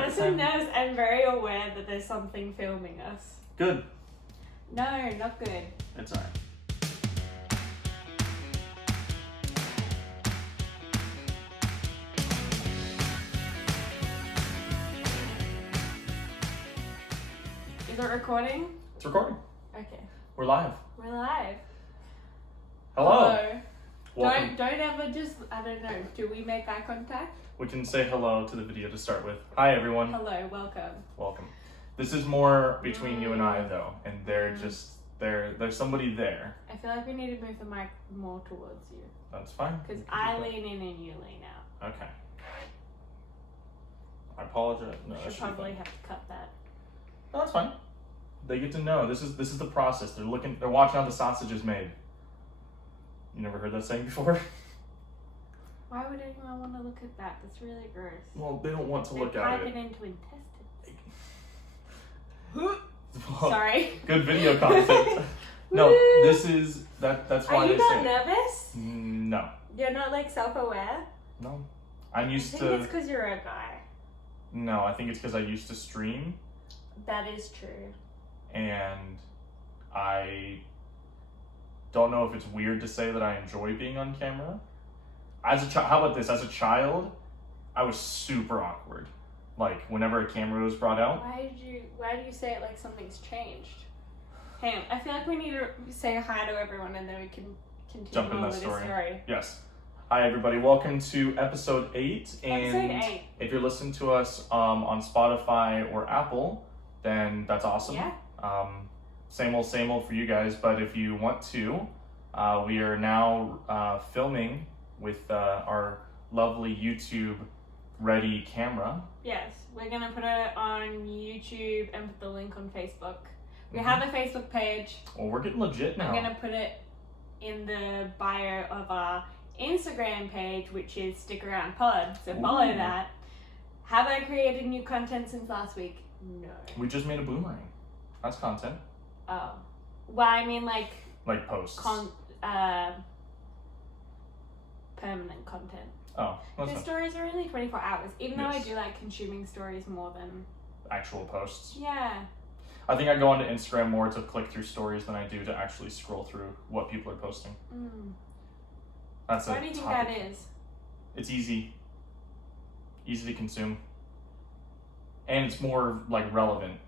Person knows I'm very aware that there's something filming us. Good. No, not good. It's alright. Is it recording? It's recording. Okay. We're live. We're live. Hello. Welcome. Don't ever just, I don't know, do we make eye contact? We can say hello to the video to start with. Hi everyone. Hello, welcome. Welcome. This is more between you and I though, and there's somebody there. I feel like we need to move the mic more towards you. That's fine. Because I lean in and you lean out. Okay. I apologize. No, Should probably have to cut that. No, that's fine. They get to know. This is the process. They're watching how the sausage is made. You never heard that saying before? Why would anyone want to look at that? That's really gross. Well, they don't want to look at Pipe it. it into intestines. Sorry. Good video content. No, this is that's why Are you they not say it. nervous? No. You're not like self-aware? No. I'm used I to. think it's because you're a guy. No, I think it's because I used to stream. That is true. And I don't know if it's weird to say that I enjoy being on camera. As a child, how about this? As a child, I was super awkward. Like whenever a camera was brought out. Why do you say it like something's changed? Hey, I feel like we need to say hi to everyone and then we can continue Jump in on that with story. this story. Yes. Hi everybody, welcome to episode 8. And Episode 8. if you're listening to us on Spotify or Apple, then that's awesome. Yeah. Same old for you guys, but if you want to, we are now filming with our lovely YouTube ready camera. Yes, we're gonna put it on YouTube and put the link on Facebook. We have a Facebook page. Well, we're getting legit now. I'm gonna put it in the bio of our Instagram page, which is Stick Around Pod. So follow that. Have I created new content since last week? No. We just made a boomerang. That's content. Oh. Well, I mean like posts. Permanent content. Oh, that's The not stories are only 24 hours, even though I Yes. do like consuming stories more than... actual posts. Yeah. I think I go onto Instagram more to click through stories than I do to actually scroll through what people are posting. That's Why do you think that is? It's easy to consume, and it's more like relevant.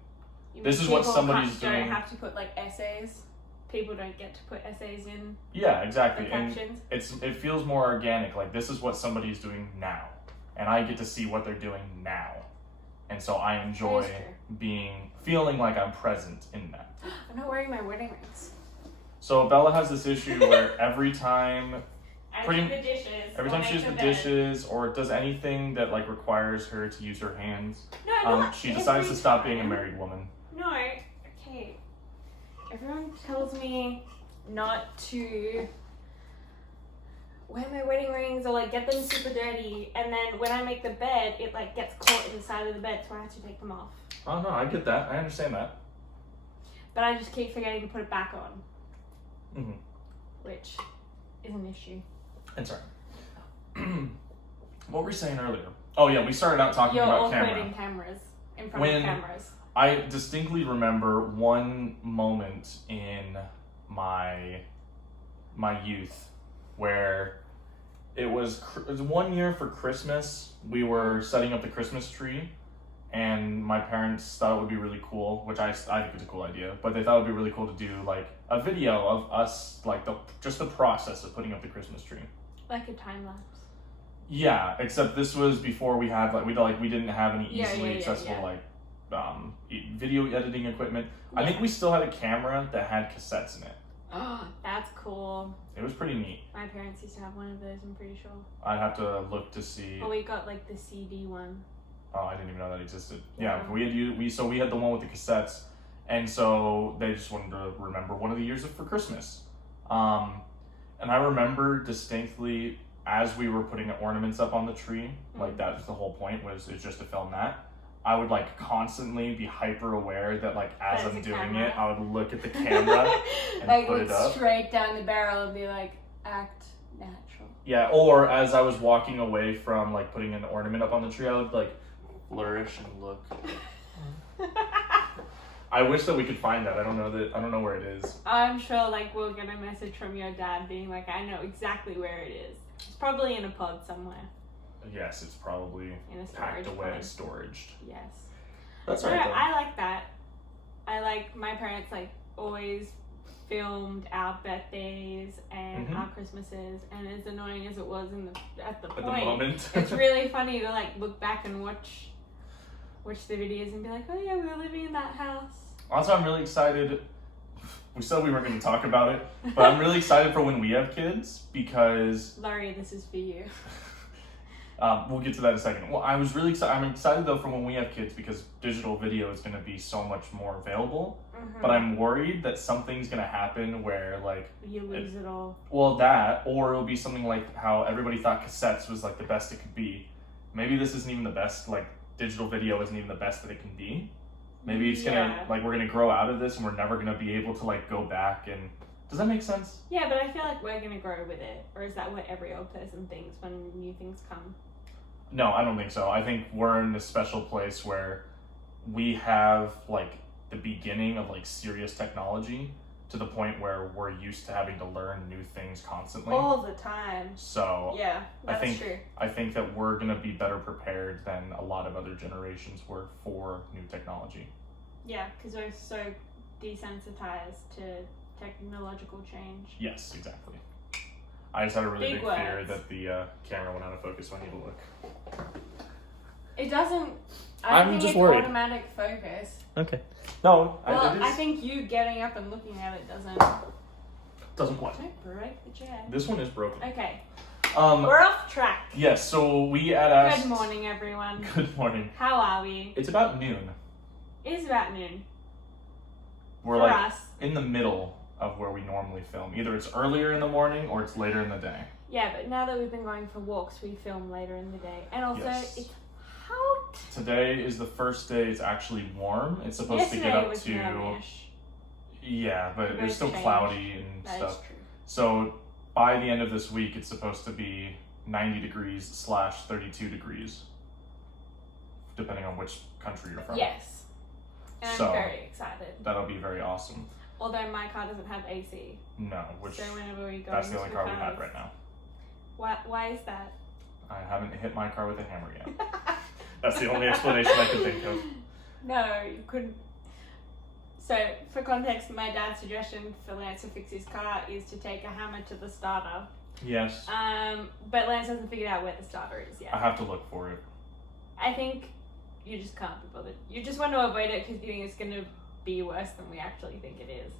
This is what somebody's doing. Don't have to put like essays. People don't get to put essays in. Yeah, exactly. The captions. And it feels more organic. Like this is what somebody's doing now, and I get to see what they're doing now, and so I enjoy feeling like I'm present in that. I'm not wearing my wedding rings. So Bella has this issue where every time Every time she does the dishes or does anything that like requires her to use her hands, she decides to stop being a married woman. No, okay. Everyone tells me not to wear my wedding rings or like get them super dirty, and then when I make the bed, it like gets caught in the side of the bed, so I have to take them off. Oh no, I get that. I understand that. But I just keep forgetting to put it back on, which is an issue. It's alright. What were we saying earlier? Oh yeah, we started out talking about cameras in front of cameras. I distinctly remember one moment in my youth where it was 1 year for Christmas. We were setting up the Christmas tree, and my parents thought it would be really cool, which I think it's a cool idea, but they thought it would be really cool to do like a video of us, like just the process of putting up the Christmas tree. Like a time lapse. Yeah, except this was before we had we didn't have any easily accessible video editing equipment. Yeah. I think we still had a camera that had cassettes in it. Oh, that's cool. It was pretty neat. My parents used to have one of those, I'm pretty sure. I'd have to look to see. Oh, we got like the CD one. Oh, I didn't even know that existed. Yeah, we had the one with the cassettes, and so they just wanted to remember one of the years for Christmas. And I remember distinctly as we were putting ornaments up on the tree, like that was the whole point, was just to film that. I would like constantly be hyper aware that like as I'm doing it, I would look at the camera and like put it up straight down the barrel and be like, act natural. Yeah, or as I was walking away from like putting an ornament up on the tree, I would like flourish and look. I wish that we could find that. I don't know where it is. I'm sure like we'll get a message from your dad being like, I know exactly where it is. It's probably in a pod somewhere. Yes, it's probably In a packed storage away, pod. storaged. Yes. That's No, all right though. I like that. I like my parents like always filmed our birthdays and Mhm. our Christmases, and as annoying as it was at the At the point, moment. it's really funny to like look back and watch the videos and be like, oh yeah, we were living in that house. Also, I'm really excited. We said we weren't going to talk about it, but I'm really excited for when we have kids because Laurie, this is for you. we'll get to that in a second. Well, I'm excited though for when we have kids because digital video is going to be so much more available. Mm-hmm. But I'm worried that something's going to happen where like You lose it all. well that or it'll be something like how everybody thought cassettes was like the best it could be. Maybe this isn't even the best. Like digital video isn't even the best that it can be. Maybe it's gonna like we're gonna grow out of this and we're never gonna be able to like go back and does that make sense? Yeah, but I feel like we're gonna grow with it, or is that what every old person thinks when new things come? No, I don't think so. I think we're in a special place where we have like the beginning of like serious technology to the point where we're used to having to learn new things constantly. All the time. So Yeah, that's true. I think that we're gonna be better prepared than a lot of other generations were for new technology. Yeah, because we're so desensitized to technological change. Yes, exactly. I just had a really Big big fear words. that the camera went out of focus, so I need to look. It doesn't. I'm think just it's worried. automatic focus. Okay. No, Well, I think you getting up and looking at it doesn't. doesn't what? Don't break the chair. This one is broken. Okay, Um. we're off track. Yes. So we had asked. Good morning, everyone. Good morning. How are we? It's about noon. It is about noon. We're for like us. in the middle of where we normally film. Either it's earlier in the morning or it's later in the day. Yeah, but now that we've been going for walks, we film later in the day, and also Yes. it's hot. Today is the first day it's actually warm. It's supposed Yesterday to get up was to gnomish. yeah, but It it's still changed. cloudy and That stuff. is true. So by the end of this week, it's supposed to be 90 degrees / 32 degrees, depending on which country you're from. Yes, and So- I'm very excited. That'll be very awesome. Although my car doesn't have AC, No, which so whenever we go, that's the into only car we cars, have right now. Why is that? I haven't hit my car with a hammer yet. That's the only explanation I can think of. No, you couldn't. So, for context, my dad's suggestion for Lance to fix his car is to take a hammer to the starter. Yes, But Lance hasn't figured out where the starter is yet. I have to look for it. I think you just can't be bothered. You just want to avoid it because you think it's going to be worse than we actually think it is.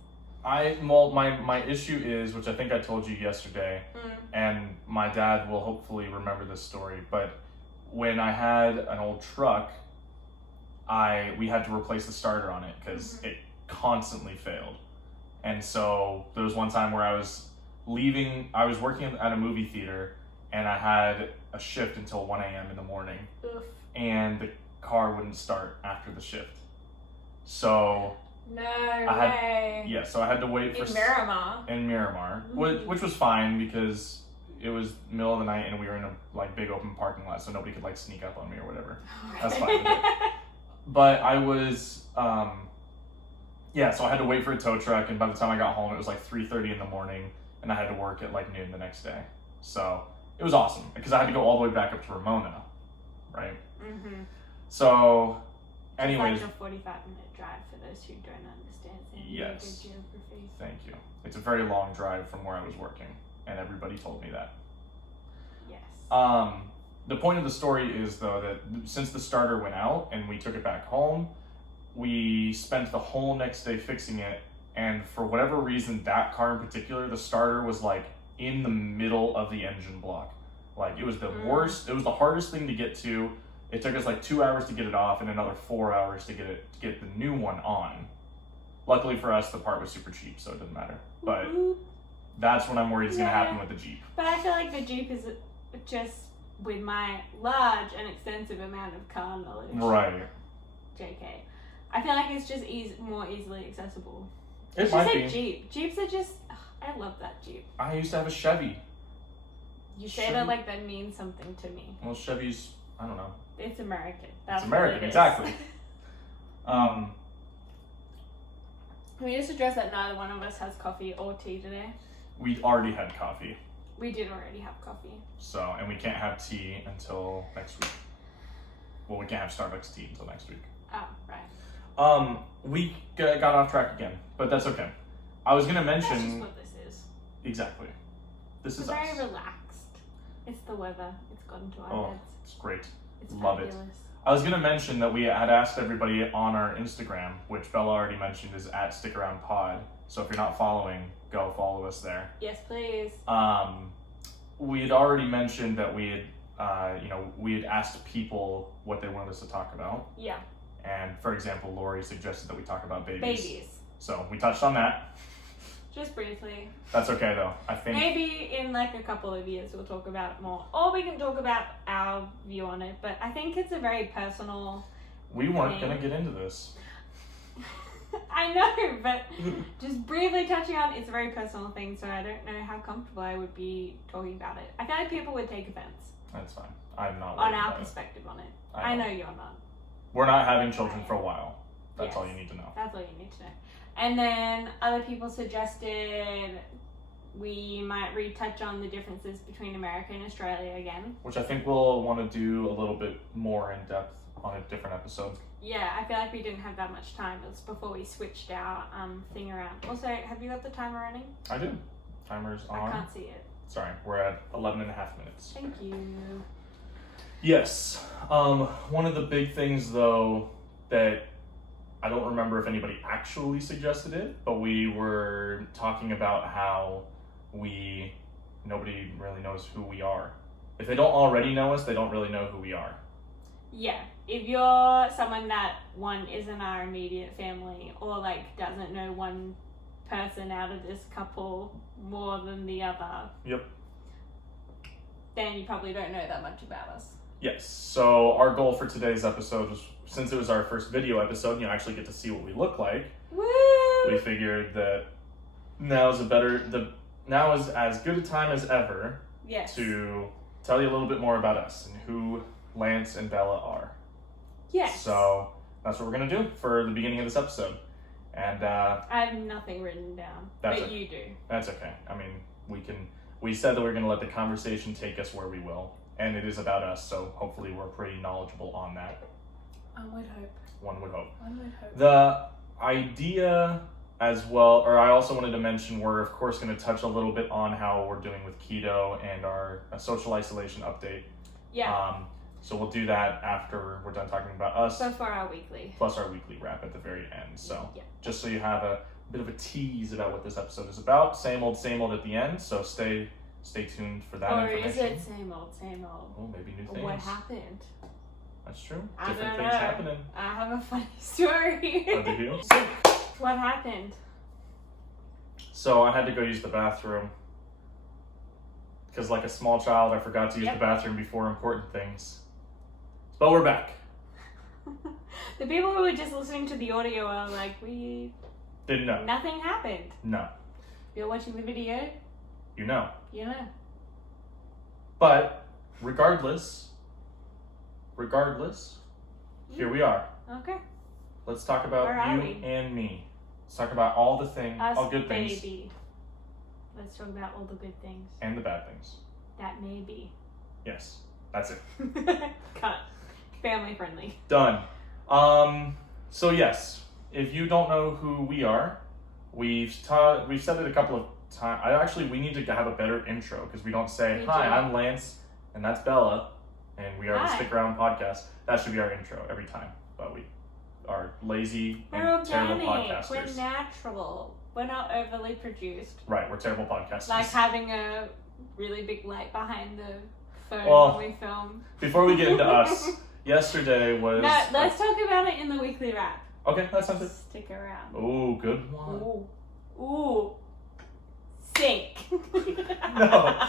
My issue is, which I think I told you yesterday, Mm. and my dad will hopefully remember this story, but when I had an old truck, we had to replace the starter on it because it constantly failed. And so there was one time where I was working at a movie theater and I had a shift until 1 a.m. in the morning Oof. and the car wouldn't start after the shift. So No way. so I had to wait for In Miramar. in Miramar, which was fine because it was middle of the night and we were in a like big open parking lot, so nobody could like sneak up on me or whatever. That's fine. But I was, so I had to wait for a tow truck, and by the time I got home, it was like 3:30 in the morning, and I had to work at like noon the next day. So it was awesome because I had to go all the way back up to Ramona, right? Mm-hmm. So, anyways, It's like a 45-minute drive for those who don't understand San Yes. Diego geography. thank you. It's a very long drive from where I was working, and everybody told me that. Yes. The point of the story is, though, that since the starter went out and we took it back home, we spent the whole next day fixing it. And for whatever reason, that car in particular, the starter was like in the middle of the engine block. Like it was the worst. It was the hardest thing to get to. It took us like 2 hours to get it off and another 4 hours to get the new one on. Luckily for us, the part was super cheap, so it didn't matter. But that's what I'm worried is going to happen with the Jeep. But I feel like the Jeep is just with my large and extensive amount of car knowledge. Right. JK. I feel like it's just more easily accessible. It She might said be. Jeep. Jeeps are just. I love that Jeep. I used to have a Chevy. You say Chevy. that like that means something to me. Well, Chevys I don't know. It's American. That's It's American, what it is. exactly. Can we just address that neither one of us has coffee or tea today? We already had coffee. We did already have coffee. So, and we can't have tea until next week. Well, we can't have Starbucks tea until next week. Oh, right. We got off track again, but that's okay. I was gonna mention. That's just what this is. Exactly. This is very us. relaxed. It's the weather. It's gotten to our Oh, heads. it's great. It's Love it. fabulous. I was gonna mention that we had asked everybody on our Instagram, which Bella already mentioned is at StickAroundPod. So if you're not following, go follow us there. Yes, please. We had already mentioned that we had asked people what they wanted us to talk about. Yeah. And for example, Lori suggested that we talk about babies. Babies. So we touched on that. Just briefly. That's okay though. I think Maybe in like a couple of years we'll talk about it more. Or we can talk about our view on it. But I think it's a very personal we weren't thing. gonna get into this. I know, but just briefly touching on it's a very personal thing, so I don't know how comfortable I would be talking about it. I feel like people would take offense That's fine. I'm not on worried our about it. perspective on it. I know you're not. We're not having children for a while. That's Yes. all you need to know. That's all you need to know. And then other people suggested we might retouch on the differences between America and Australia again. Which I think we'll want to do a little bit more in depth on a different episode. Yeah, I feel like we didn't have that much time. It was before we switched our thing around. Also, have you got the timer running? I do. Timer's on. I can't see it. Sorry, we're at 11 and a half minutes. Thank you. Yes. One of the big things, though, that I don't remember if anybody actually suggested it, but we were talking about how nobody really knows who we are. If they don't already know us, they don't really know who we are. Yeah, if you're someone that one isn't our immediate family or like doesn't know one person out of this couple more than the other, Yep. then you probably don't know that much about us. Yes. So our goal for today's episode was, since it was our first video episode, you actually get to see what we look like. Woo! We figured that now is as good a time as ever Yes. to tell you a little bit more about us and who Lance and Bella are. Yes. So that's what we're gonna do for the beginning of this episode. And I have nothing written down, That's but okay. you do. That's okay. I mean, we said that we're gonna let the conversation take us where we will. And it is about us, so hopefully we're pretty knowledgeable on that. One would hope. One would hope. One would hope. The idea as well, or I also wanted to mention, we're of course going to touch a little bit on how we're doing with keto and our social isolation update. Yeah. So we'll do that after we're done talking about us, So for our weekly. plus our weekly wrap at the very end. So Yeah. just so you have a bit of a tease about what this episode is about. Same old at the end. So stay tuned for that Or information. is it same old, same old? Oh, maybe new things. What happened? That's true. I Different don't things know. happening. I have a funny story. Oh, did you? What happened? So I had to go use the bathroom because, like a small child, I forgot to use the bathroom before important things. But we're back. The people who were just listening to the audio are like, Didn't know. nothing happened. No. If you're watching the video, You know. you know. But regardless, here we are. Okay. Let's talk about Where are you we? and me. Let's talk about all the things, Us, all good things, baby. Let's talk about all the good things. and the bad things. That may be. Yes, that's it. Cut. Family friendly. Done. So yes, if you don't know who we are, we've said it a couple of times. We need to have a better intro because we don't say, We "Hi, do. I'm Lance, and that's Bella, and we are the Hi. Stick Around Podcast." That should be our intro every time, but we are lazy We're and terrible organic. podcasters. We're natural. We're not overly produced. Right, we're terrible podcasters. Like having a really big light behind the phone Well, when we film. Before we get into us, yesterday was... No, let's talk about it in the weekly wrap. Okay, that sounds good. Stick around. Oh, good one. Ooh. Sink. No,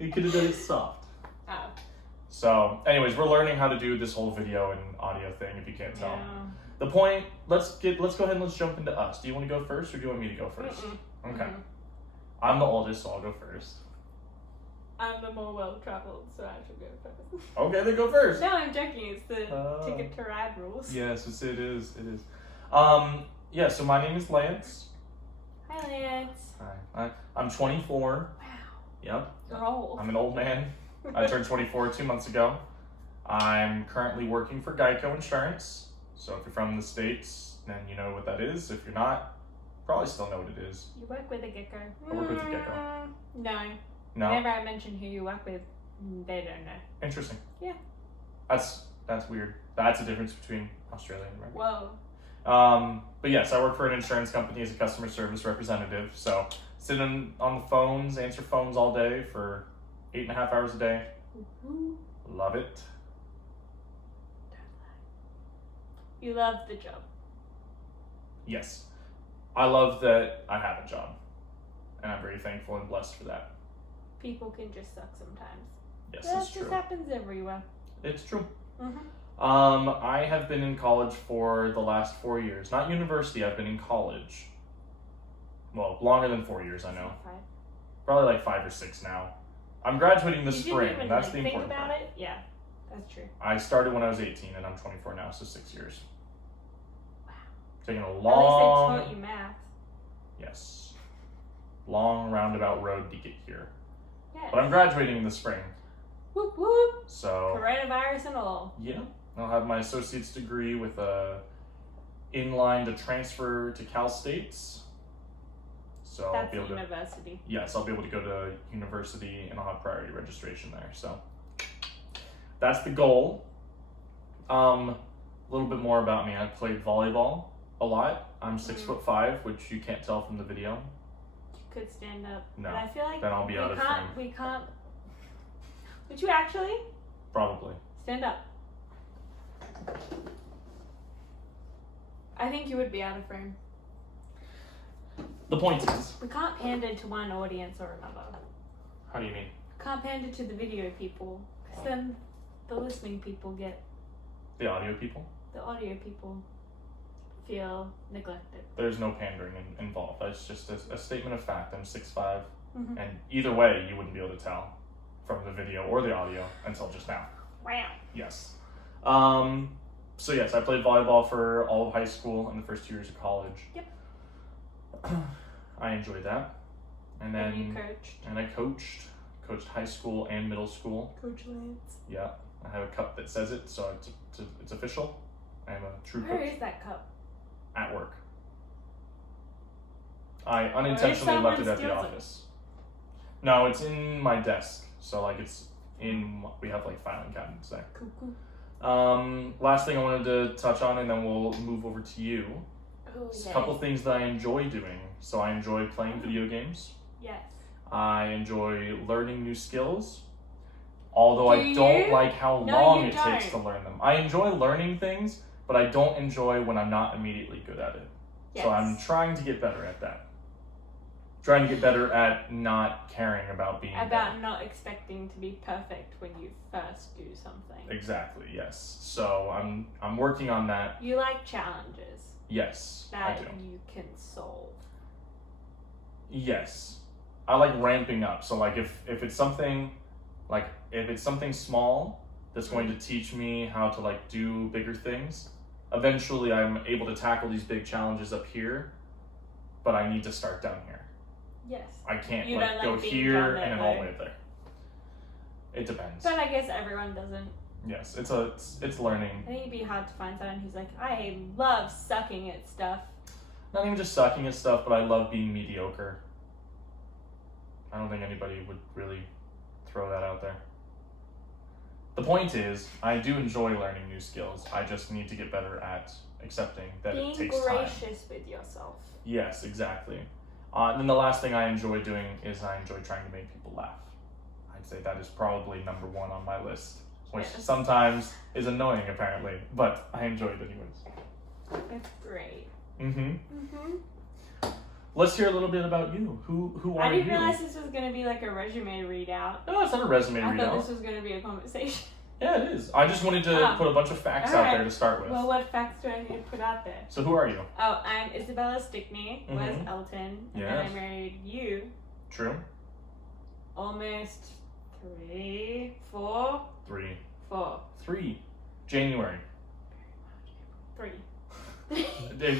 you could have done it soft. Oh. So, anyways, we're learning how to do this whole video and audio thing, if you can't tell. Yeah. The point, let's go ahead and let's jump into us. Do you want to go first or do you want me to go first? Mm-mm. Okay. Mm-mm. I'm the oldest, so I'll go first. I'm the more well-traveled, so I should go first. Okay, then go first. No, I'm joking. It's the ticket to ride rules. Yes, it is. It is. Yeah, so my name is Lance. Hi, Lance. Hi. I'm 24. Wow. Yep. You're old. I'm an old man. I turned 24 2 months ago. I'm currently working for Geico Insurance. So if you're from the States, then you know what that is. If you're not, probably still know what it is. You work with a gecko. I work with a gecko. No. No? Whenever I mention who you work with, they don't know. Interesting. Yeah. That's weird. That's the difference between Australia and America. Whoa. But yes, I work for an insurance company as a customer service representative. So sit on the phones, answer phones all day for 8.5 hours a day. Mm-hmm. Love it. You love the job. Yes. I love that I have a job. And I'm very thankful and blessed for that. People can just suck sometimes. Yes, That it's just true. happens everywhere. It's true. Mm-hmm. I have been in college for the last 4 years. Not university, I've been in college. Well, longer than 4 years, I know. 5. Probably like 5 or 6 now. I'm graduating this You spring. didn't even That's like, the think important about part. it? Yeah, that's true. I started when I was 18 and I'm 24 now, so 6 years. Wow. Taking a At least long, they taught you math. yes, long roundabout road to get here. Yes. But I'm graduating in the spring, Whoop whoop. so Coronavirus and all. yeah, I'll have my associate's degree with a inline to transfer to Cal States. So I'll That's be able to. university. Yes, I'll be able to go to university and I'll have priority registration there. So that's the goal. A little bit more about me. I played volleyball a lot. I'm 6'5", which you can't tell from the video. You could stand up. No, But I feel like then I'll be out of frame. we can't. Would you actually Probably. stand up? I think you would be out of frame. The point is, We can't pander to one audience or another. how do you mean? Can't pander to the video people, because then the listening people get, The audio people? the audio people feel neglected. There's no pandering involved. That's just a statement of fact. I'm 6'5", Mm-hmm. and either way, you wouldn't be able to tell from the video or the audio until just now. Wow. Yes. So yes, I played volleyball for all of high school and the first 2 years of college. Yep. I enjoyed that. And And you then coached. I coached high school and middle school. Coach Lance. Yeah. I have a cup that says it, so it's official. I am a true Where coach is that cup? at work. I unintentionally someone left it at the steals it? office. No, it's in my desk. So like we have like filing cabinets there. Cool. Last thing I wanted to touch on, and then we'll move over to you. Oh, It's yes. a couple things that I enjoy doing. So I enjoy playing video games. Yes. I enjoy learning new skills. Although Do I don't you? like how No, long you it takes to don't. learn them. I enjoy learning things, but I don't enjoy when I'm not immediately good at it. Yes. So I'm trying to get better at that. Trying to get better at not caring about being About better. not expecting to be perfect when you first do something. Exactly, yes. So I'm working on that. You like challenges Yes, I that do. you can solve. Yes. I like ramping up. So like if it's something small that's going to teach me how to like do bigger things, eventually I'm able to tackle these big challenges up here, but I need to start down here. Yes. I can't You like don't go like being here down and that then all the low. way up there. It depends. But I guess everyone doesn't. Yes, it's learning. I think it'd be hard to find someone who's like, I love sucking at stuff. Not even just sucking at stuff, but I love being mediocre. I don't think anybody would really throw that out there. The point is, I do enjoy learning new skills. I just need to get better at accepting that it Being takes time. gracious with yourself. Yes, exactly. And then the last thing I enjoy doing is I enjoy trying to make people laugh. I'd say that is probably number one on my list, which Yes. sometimes is annoying apparently, but I enjoy it anyways. That's great. Mm-hmm. Mm-hmm. Let's hear a little bit about you. Who are I didn't you? realize this was going to be like a resume readout. No, it's not a resume I readout. thought this was going to be a conversation. Yeah, it is. I just wanted to put a bunch of facts out alright. there to start with. Well, what facts do I need to put out there? So who are you? Oh, I'm Isabella Stickney, was Mhm. Elton, and Yes. then I married you True. almost 3, 4. 3. 4. 3. January. 3. I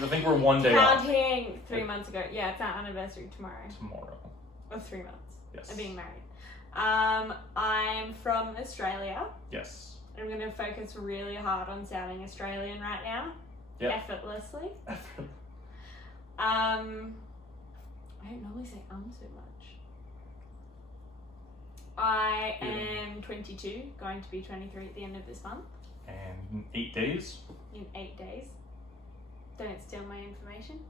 think we're one day off. Counting 3 months ago. Yeah, it's our anniversary tomorrow. Tomorrow. Or 3 months. Yes. Of being married. I'm from Australia. Yes. I'm going to focus really hard on sounding Australian right now. Yep. Effortlessly. I don't normally say so much. I am 22, going to be 23 at the end of this month. And 8 days? In 8 days. Don't steal my information.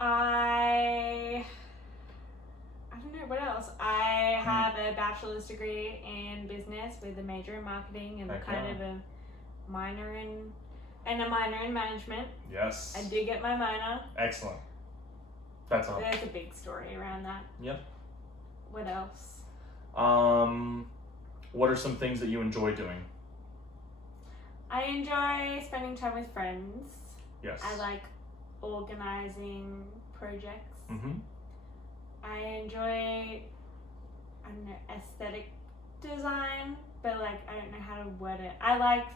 I don't know what else. I have a bachelor's degree in business with a major in marketing and a minor in management. Yes. I did get my minor. Excellent. That's all. There's a big story around that. Yep. What else? What are some things that you enjoy doing? I enjoy spending time with friends. Yes. I like organizing projects. Mm-hmm. I enjoy, aesthetic design, but I don't know how to word it. I like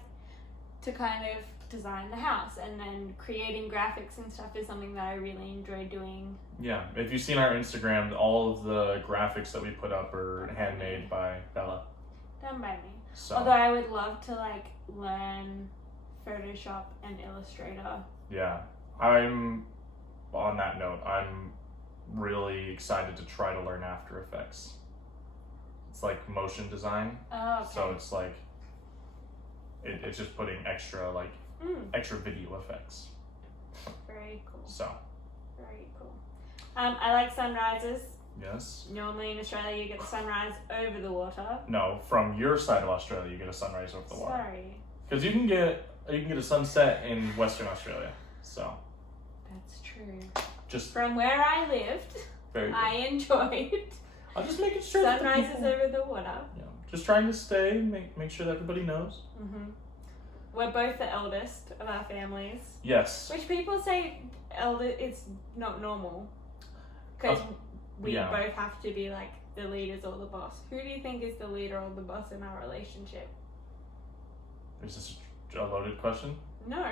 to kind of design the house, and then creating graphics and stuff is something that I really enjoy doing. Yeah, if you've seen our Instagram, all of the graphics that we put up are handmade by Bella. Done by me. So. Although I would love to learn Photoshop and Illustrator. Yeah, on that note, I'm really excited to try to learn After Effects. It's like motion design. Oh, okay. So it's it's just putting extra video effects. Very cool. So. Very cool. I like sunrises. Yes. Normally in Australia you get the sunrise over the water. No, from your side of Australia you get a sunrise over the water. Sorry. Because you can get a sunset in Western Australia. So. That's true. Just from where I lived, I enjoyed. I'll just make it sure sunrises over the water. Yeah. Just trying to make sure that everybody knows. Mm-hmm. We're both the eldest of our families. Yes. Which people say it's not normal. Because we both have to be the leaders or the boss. Who do you think is the leader or the boss in our relationship? Is this a loaded question? No.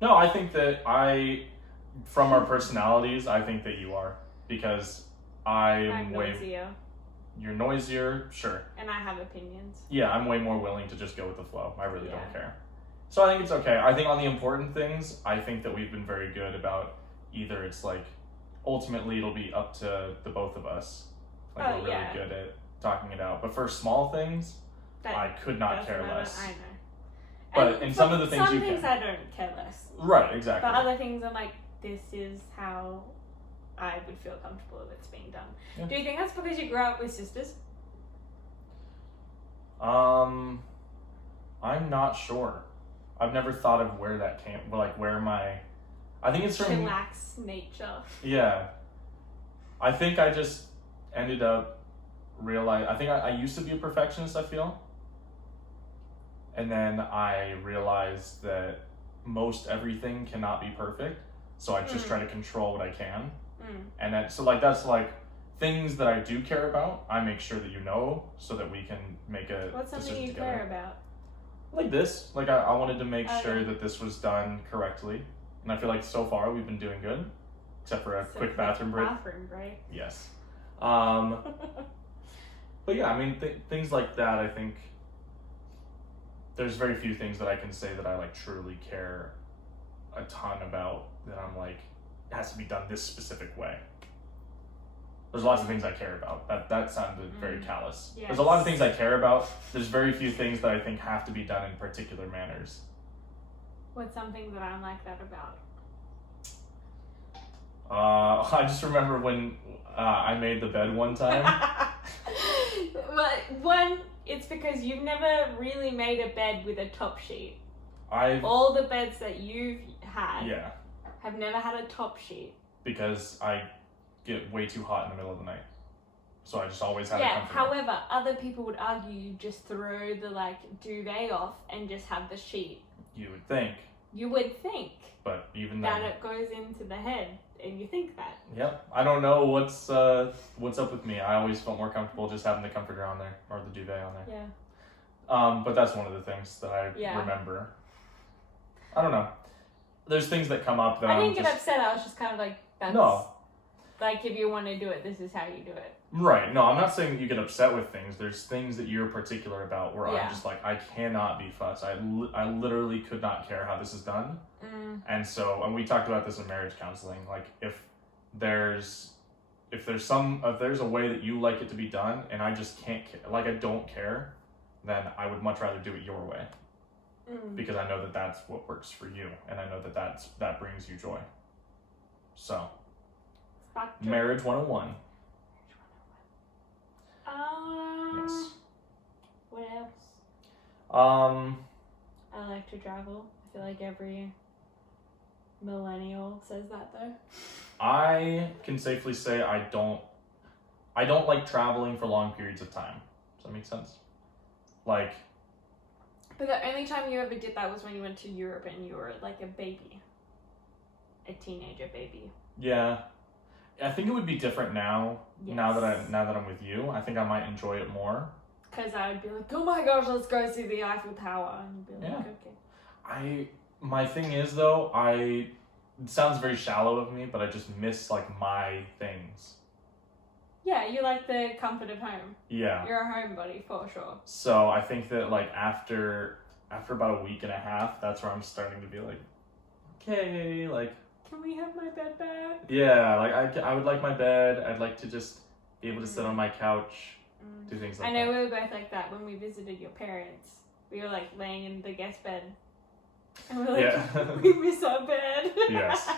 No, I think that from our personalities, I think that you are. Because I'm noisier. You're noisier, sure. And I have opinions. Yeah, I'm way more willing to just go with the flow. I really don't care. So I think it's okay. I think on the important things, I think that we've been very good about either it's ultimately it'll be up to the both of us. We're really good at talking it out. But for small things, I could not care less. I know. But and in some of the things you can. Some things I don't care less. Right, exactly. But other things I'm this is how I would feel comfortable if it's being done. Yeah. Do you think that's because you grew up with sisters? I'm not sure. I've never thought of where that came, I think it's from... Relax nature. Yeah. I think I just ended up I think I used to be a perfectionist, I feel. And then I realized that most everything cannot be perfect. So I just try to control what I can. And that's things that I do care about, I make sure that you know so that we can make a What's something decision you together. care about? Like this. I wanted to make sure that this was done correctly. And I feel so far we've been doing good. Except for a quick bathroom break. Yes. But yeah, things like that, I think there's very few things that I can say that I truly care a ton about that I'm it has to be done this specific way. There's lots of things I care about. That sounded very callous. Yes. There's a lot of things I care about. There's very few things that I think have to be done in particular manners. What's something that I'm like that about? I just remember when I made the bed one time. Well, it's because you've never really made a bed with a top sheet. All the beds that you've had have never had a top sheet. Because I get way too hot in the middle of the night. So I just always had a comforter. However, other people would argue you just throw the duvet off and just have the sheet. You would think. You would think. But even that then... it goes into the head. and you think that. Yep. I don't know what's up with me. I always felt more comfortable just having the comforter on there or the duvet on there. Yeah. But that's one of the things that I remember. I don't know. There's things that come up that I didn't get upset. I was just kind of like, that's... No. Like, if you want to do it, this is how you do it. Right. No, I'm not saying that you get upset with things. There's things that you're particular about where I'm just like, I cannot be fussed. I literally could not care how this is done. And so, and we talked about this in marriage counseling. Like, if there's a way that you like it to be done and I just can't, like, I don't care, then I would much rather do it your way. Because I know that that's what works for you. And I know that that brings you joy. So. Marriage 101. Yes. What else? I like to travel. I feel like every millennial says that though. I can safely say I don't like traveling for long periods of time. Does that make sense? Like. But the only time you ever did that was when you went to Europe and you were like a baby. A teenager baby. Yeah. I think it would be different now. Yes. Now that I'm with you, I think I might enjoy it more. Because I would be like, oh my gosh, let's go see the Eiffel Tower, and you'd be like, okay. My thing is though, it sounds very shallow of me, but I just miss like my things. Yeah, you like the comfort of home. Yeah. You're a homebody for sure. So I think that like after about a week and a half, that's where I'm starting to be like, okay, like. Can we have my bed back? Yeah, like I would like my bed. I'd like to just be able to sit on my couch, do things like that. I know we were both like that when we visited your parents. We were like laying in the guest bed. And we're like, we miss our bed. Yes.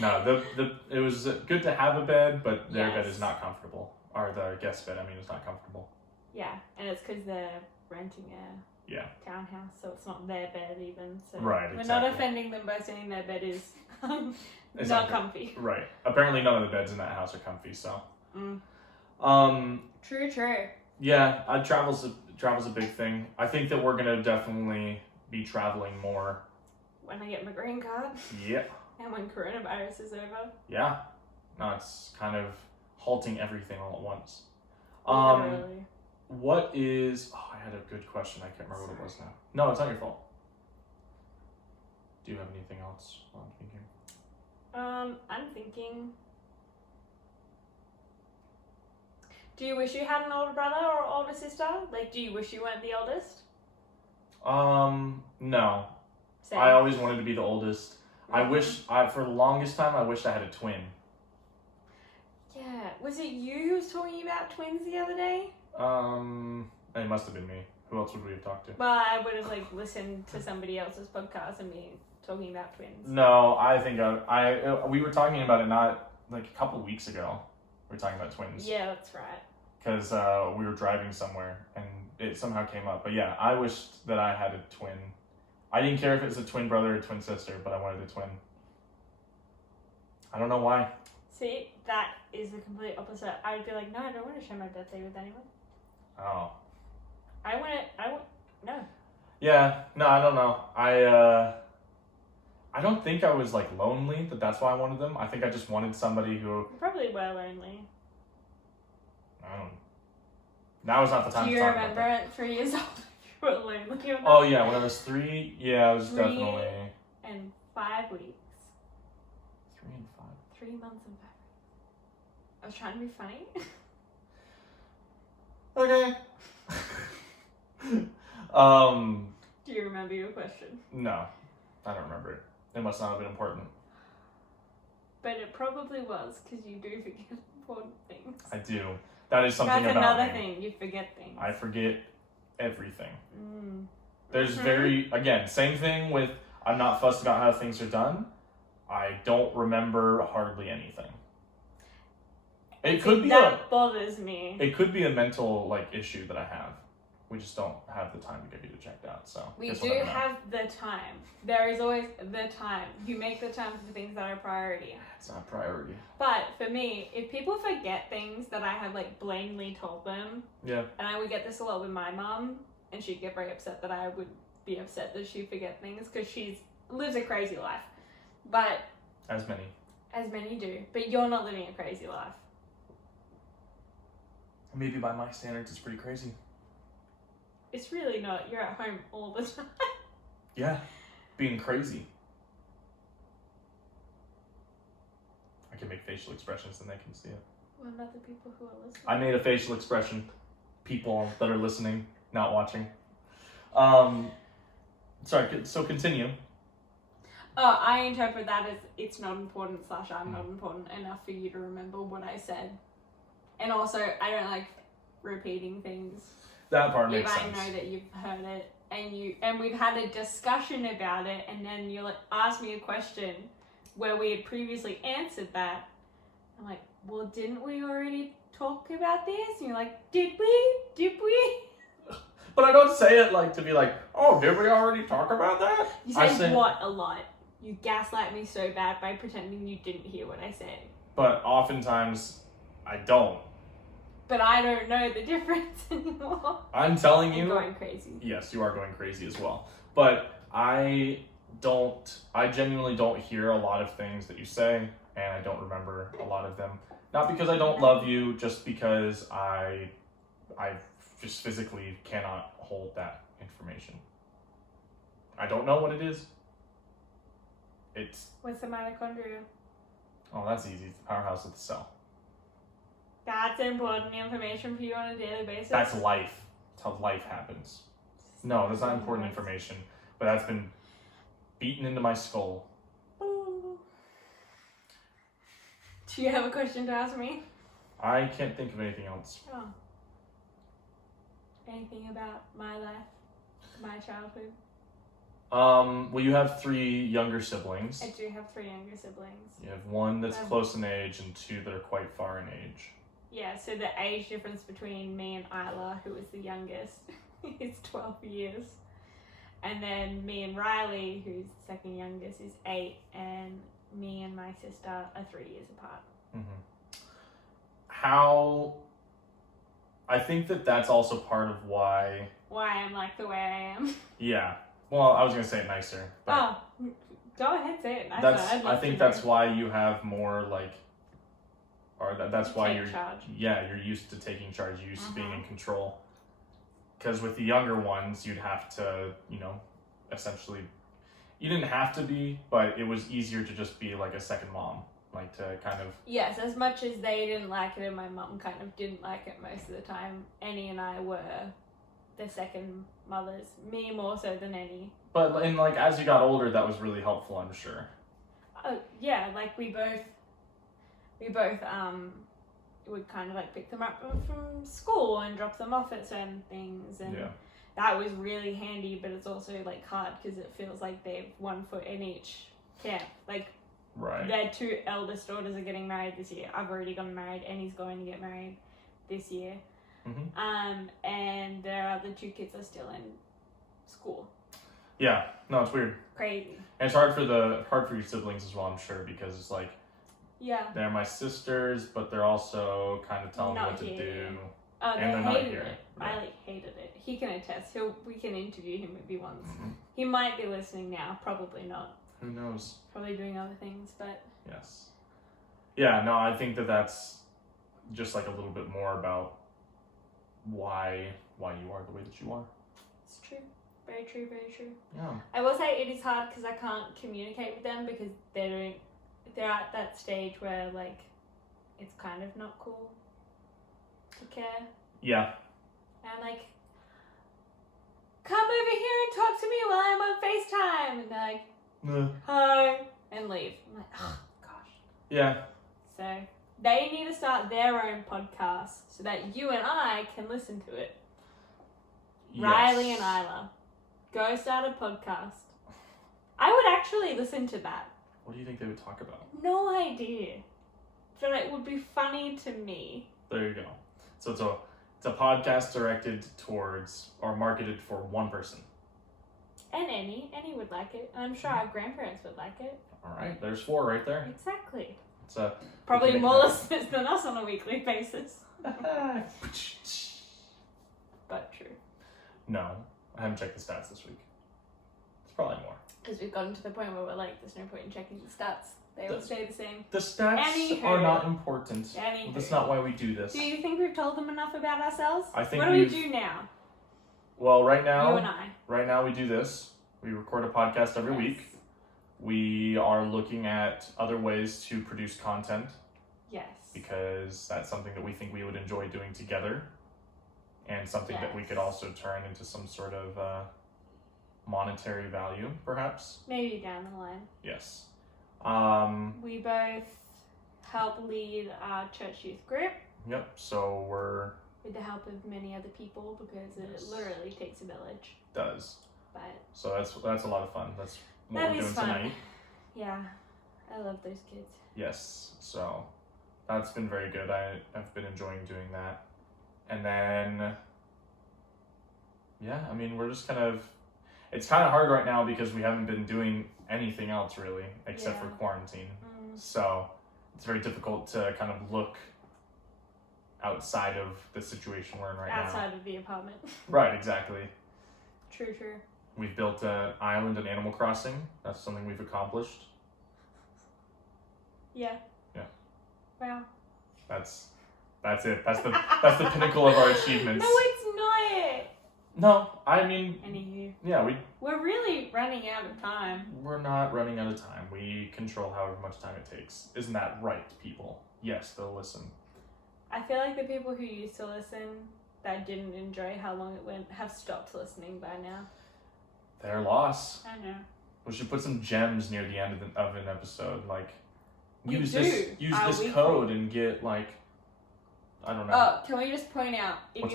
No, it was good to have a bed, but their bed is not comfortable. Or the guest bed, is not comfortable. Yeah, and it's because they're renting a townhouse, so it's not their bed even. So right, we're not offending them by saying their bed is not comfy. Right. Apparently none of the beds in that house are comfy, so. True. Yeah, travel's a big thing. I think that we're gonna definitely be traveling more. When I get my green card. Yeah. And when coronavirus is over. Yeah. No, it's kind of halting everything all at once. Literally. What is... Oh, I had a good question. I can't remember what it was now. No, it's not your fault. Do you have anything else while I'm thinking? I'm thinking... Do you wish you had an older brother or older sister? Like, do you wish you weren't the oldest? No. Same. I always wanted to be the oldest. For the longest time, I wished I had a twin. Yeah. Was it you who was talking about twins the other day? It must have been me. Who else would we have talked to? Well, I would have listened to somebody else's podcast and me talking about twins. No, I think we were talking about it not like a couple weeks ago. We were talking about twins. Yeah, that's right. Because we were driving somewhere and it somehow came up. But yeah, I wished that I had a twin. I didn't care if it was a twin brother or twin sister, but I wanted a twin. I don't know why. See, that is the complete opposite. I would be like, no, I don't want to share my birthday with anyone. Oh. No. Yeah, no, I don't know. I don't think I was like lonely, that's why I wanted them. I think I just wanted somebody who... You probably were lonely. Now is not the time to talk about that. Do you remember at 3 years old you were lonely or not? Oh yeah, when I was 3, I was 3 definitely... and 5 weeks. 3 and 5. 3 months and 5 weeks. I was trying to be funny. Okay. Do you remember your question? No, I don't remember it. It must not have been important. But it probably was, because you do forget important things. I do. That is something That's about another me. thing, you forget things. I forget everything. There's Mm-hmm. again, same thing with, I'm not fussed about how things are done. I don't remember hardly anything. It could be that bothers me. It could be a mental issue that I have. We just don't have the time to get it checked out. So we do have the time. There is always the time. You make the time for things that are priority. It's not a priority. But for me, if people forget things that I have blatantly told them, and I would get this a lot with my mom, and she'd get very upset that I would be upset that she'd forget things because she lives a crazy life. But as many. As many do. But you're not living a crazy life. Maybe by my standards, it's pretty crazy. It's really not. You're at home all the time. Yeah, being crazy. I can make facial expressions and they can see it. What about the people who are listening? I made a facial expression. People that are listening, not watching. Sorry, so continue. Oh, I interpret that as it's not important / I'm not important enough for you to remember what I said. And also, I don't like repeating things. That part makes if sense. I know that you've heard it and we've had a discussion about it, and then you like ask me a question where we had previously answered that. I'm like, well, didn't we already talk about this? And you're like, did we? Did we? But I don't say it like to be like, oh, did we already talk about that? You say what a lot. You gaslight me so bad by pretending you didn't hear what I said. But oftentimes, I don't. But I don't know the difference anymore. I'm telling you. I'm going crazy. Yes, you are going crazy as well. But I genuinely don't hear a lot of things that you say, and I don't remember a lot of them. Not because I don't love you, just because I just physically cannot hold that information. I don't know what it is. What's the mitochondria? Oh, that's easy. It's the powerhouse of the cell. That's important information for you on a daily basis. That's life. That's how life happens. No, that's not important information. But that's been beaten into my skull. Ooh. Do you have a question to ask me? I can't think of anything else. Oh. Anything about my life? My childhood? Well, you have 3 younger siblings. I do have 3 younger siblings. You have 1 that's close in age and 2 that are quite far in age. Yeah, so the age difference between me and Isla, who is the youngest, is 12 years. And then me and Riley, who's the second youngest, is 8. And me and my sister are 3 years apart. I think that's also part of why I'm like the way I am. Yeah. Well, I was going to say it nicer. But go ahead, say it nicer. I think that's why you have more that's why you're charge. Yeah, you're used to taking charge, you're used to being in control. Because with the younger ones, you'd have to, essentially, you didn't have to be, but it was easier to just be like a second mom, like to kind of. Yes, as much as they didn't like it and my mum kind of didn't like it most of the time, Annie and I were the second mothers, me more so than Annie. But as you got older, that was really helpful, I'm sure. Oh yeah, like we both would kind of like pick them up from school and drop them off at certain things, and that was really handy. But it's also like hard because it feels like they've 1 foot in each camp. Like their 2 eldest daughters are getting married this year. I've already gotten married. Annie's going to get married this year. And their other 2 kids are still in school. Yeah, no, it's weird. Crazy. And it's hard for your siblings as well, I'm sure, because it's like they're my sisters, but they're also kind of telling me what to do. Oh, and they they're hated not here. it. Riley hated it. He can attest. We can interview him if he wants. He might be listening now. Probably not. Who knows? Probably doing other things, but. Yes. Yeah, no, I think that's just like a little bit more about why you are the way that you are. It's true. Very true, very true. Yeah. I will say it is hard because I can't communicate with them because they're at that stage where like it's kind of not cool to care. Yeah. And I'm like, come over here and talk to me while I'm on FaceTime, and they're like, hi, and leave. I'm like, oh gosh. Yeah. So they need to start their own podcast so that you and I can listen to it. Yes. Riley and Isla, go start a podcast. I would actually listen to that. What do you think they would talk about? No idea. But it would be funny to me. There you go. So it's a podcast directed towards or marketed for one person. And Annie would like it. I'm sure our grandparents would like it. All right, there's 4 right there. Exactly. It's probably more listeners than us on a weekly basis. But true. No, I haven't checked the stats this week. It's probably more. Because we've gotten to the point where we're like, there's no point in checking the stats. They will stay the same. The stats are not important. That's not why we do this. Do you think we've told them enough about ourselves? I think what do we do now? Well, right now, you and I. Right now we do this. We record a podcast every week. We are looking at other ways to produce content. Yes. Because that's something that we think we would enjoy doing together. And something that we could also turn into some sort of monetary value, perhaps. Maybe down the line. Yes. We both help lead our church youth group. Yep, so we're... with the help of many other people, because it literally takes a village. It does. But so that's a lot of fun. That's what we're doing fun. Tonight. Yeah, I love those kids. Yes, so that's been very good. I've been enjoying doing that. And then, yeah, I mean, we're just it's kind of hard right now because we haven't been doing anything else really, except for quarantine. So it's very difficult to kind of look outside of the situation we're in right now. Outside of the apartment. Right, exactly. True. We've built an island in Animal Crossing. That's something we've accomplished. Yeah. Wow. That's it. That's the pinnacle of our achievements. No, it's not. No, I mean... Anywho. Yeah, we're really running out of time. We're not running out of time. We control however much time it takes. Isn't that right, people? Yes, they'll listen. I feel like the people who used to listen that didn't enjoy how long it went have stopped listening by now. Their loss. I know. We should put some gems near the end of an episode, like use this code and get like, I don't know. Oh, can we just point out if What's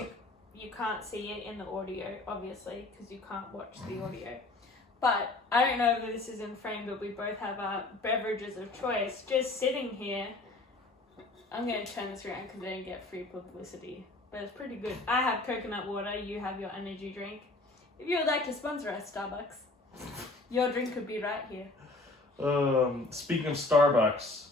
you can't see it in the audio, obviously, because you can't watch the audio. But I don't know if this is in frame, but we both have our beverages of choice just sitting here. I'm going to turn this around because I don't get free publicity, but it's pretty good. I have coconut water, you have your energy drink. If you would like to sponsor us, Starbucks, your drink could be right here. Speaking of Starbucks,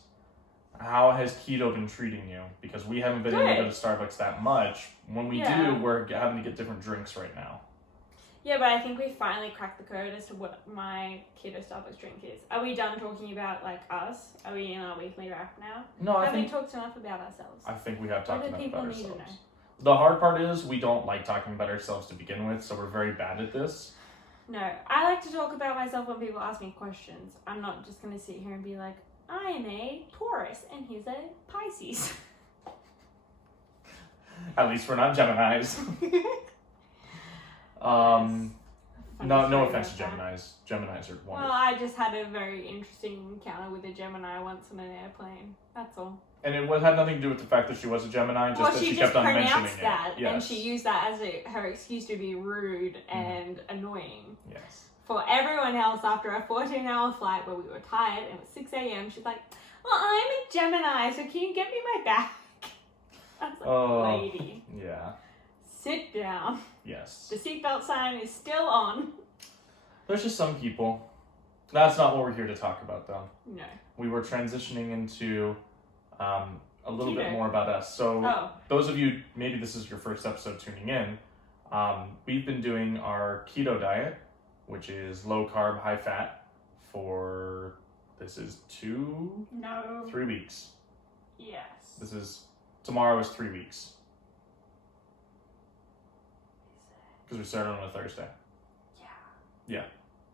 how has keto been treating you? Because we haven't been able to go to Starbucks that much. When we do, we're having to get different drinks right now. Yeah, but I think we finally cracked the code as to what my keto Starbucks drink is. Are we done talking about, like, us? Are we in our weekly wrap now? No, Have we talked enough about ourselves? I think we have talked enough about ourselves. What do people need to know? The hard part is we don't like talking about ourselves to begin with, so we're very bad at this. No, I like to talk about myself when people ask me questions. I'm not just going to sit here and be like, I am a Taurus and he's a Pisces. At least we're not Geminis. No offense to Geminis. Geminis are wonderful. Well, I just had a very interesting encounter with a Gemini once on an airplane. That's all. And it had nothing to do with the fact that she was a Gemini, just that she kept on mentioning it. Yes. And she used that as her excuse to be rude and annoying. Yes. For everyone else, after a 14-hour flight where we were tired and it was 6 a.m., she's like, well, I'm a Gemini, so can you get me my bag? I was like, lady. Yeah. Sit down. Yes. The seatbelt sign is still on. There's just some people. That's not what we're here to talk about, though. No. We were transitioning into a little bit more about us. So those of you, maybe this is your first episode tuning in, we've been doing our keto diet, which is low carb, high fat for, this is 3 weeks. Yes. Tomorrow is 3 weeks. Because we started on a Thursday. Yeah.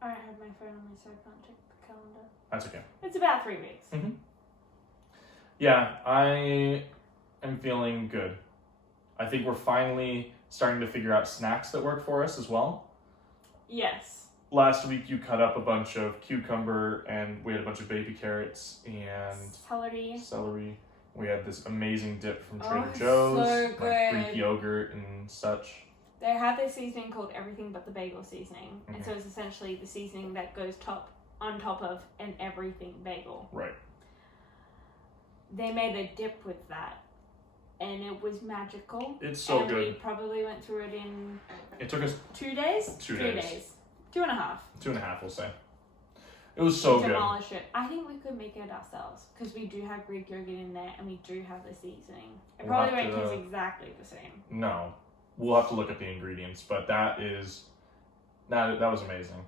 I don't have my phone on me, so I can't check the calendar. That's okay. It's about 3 weeks. Mm-hmm. Yeah, I am feeling good. I think we're finally starting to figure out snacks that work for us as well. Yes. Last week you cut up a bunch of cucumber and we had a bunch of baby carrots and celery. We had this amazing dip from Trader Joe's, so good. Like Greek yogurt and such. They have this seasoning called Everything But the Bagel seasoning. Mm-hmm. And so it's essentially the seasoning that goes on top of an everything bagel. Right. They made a dip with that. And it was magical. It's so good. We probably went through it in... It took us... 2 days? 2 days. 2.5. 2.5, we'll say. It was so good. Demolish it. I think we could make it ourselves. Because we do have Greek yogurt in there and we do have the seasoning. It probably won't taste exactly the same. No. We'll have to look at the ingredients. But that was amazing.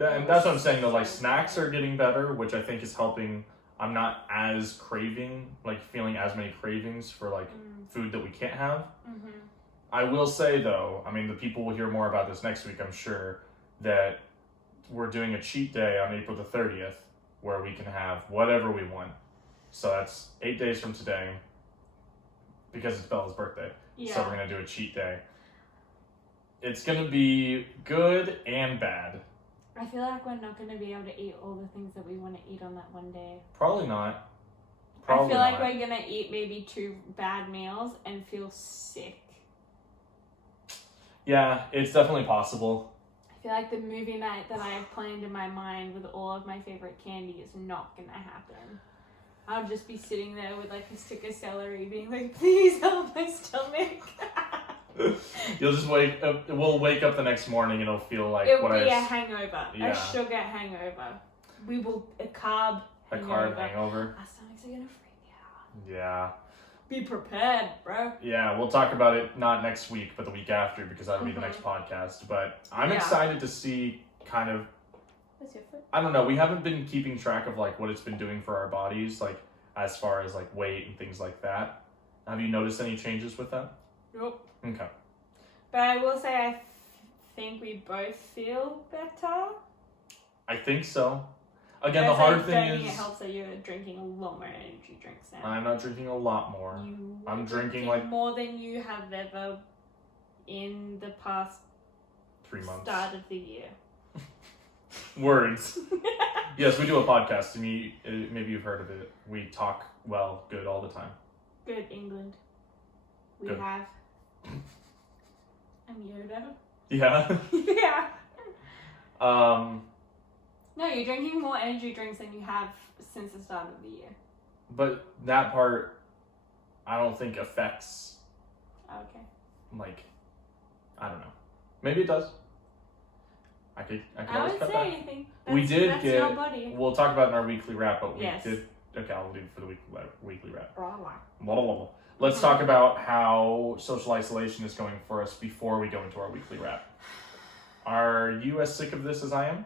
And that's what I'm saying, though. Like, snacks are getting better, which I think is helping I'm not as feeling as many cravings for like food that we can't have. Mm-hmm. I will say though, I mean, the people will hear more about this next week, I'm sure, that we're doing a cheat day on April the 30th where we can have whatever we want. So that's 8 days from today because it's Bella's birthday. Yeah. So we're going to do a cheat day. It's going to be good and bad. I feel like we're not going to be able to eat all the things that we want to eat on that one day. Probably not. I feel like we're going to eat maybe 2 bad meals and feel sick. Yeah, it's definitely possible. I feel like the movie night that I have planned in my mind with all of my favorite candy is not going to happen. I'll just be sitting there with like a stick of celery being like, please help my stomach. You'll just wake up, we'll wake up the next morning and it'll feel like It'll be a hangover. Yeah. A sugar hangover. We will, a carb hangover. Our stomachs are going to freak out. Yeah. Be prepared, bro. Yeah, we'll talk about it not next week, but the week after because that'll be the next podcast. But I'm excited to see kind of, What's your foot? I don't know, we haven't been keeping track of like what it's been doing for our bodies, like as far as like weight and things like that. Have you noticed any changes with that? Nope. Okay. But I will say I think we both feel better. I think so. Again, the hard thing is... it helps that you're drinking a lot more energy drinks now. I'm not drinking a lot more. I'm drinking like... more than you have ever in the past 3 months. Start of the year. Words. Yes, we do a podcast, and maybe you've heard of it. We talk good all the time. Good, England. We Good. have... I'm Yoda. Yeah. Yeah. No, you're drinking more energy drinks than you have since the start of the year. But that part, I don't think affects, Okay. like, I don't know. Maybe it does. I could I always would cut say that. anything. We did that's get... your body. We'll talk about it in our weekly wrap, but we Yes. did... Okay, I'll leave it for the weekly wrap. Blah, blah. Blah, blah, blah. Let's talk about how social isolation is going for us before we go into our weekly wrap. Are you as sick of this as I am?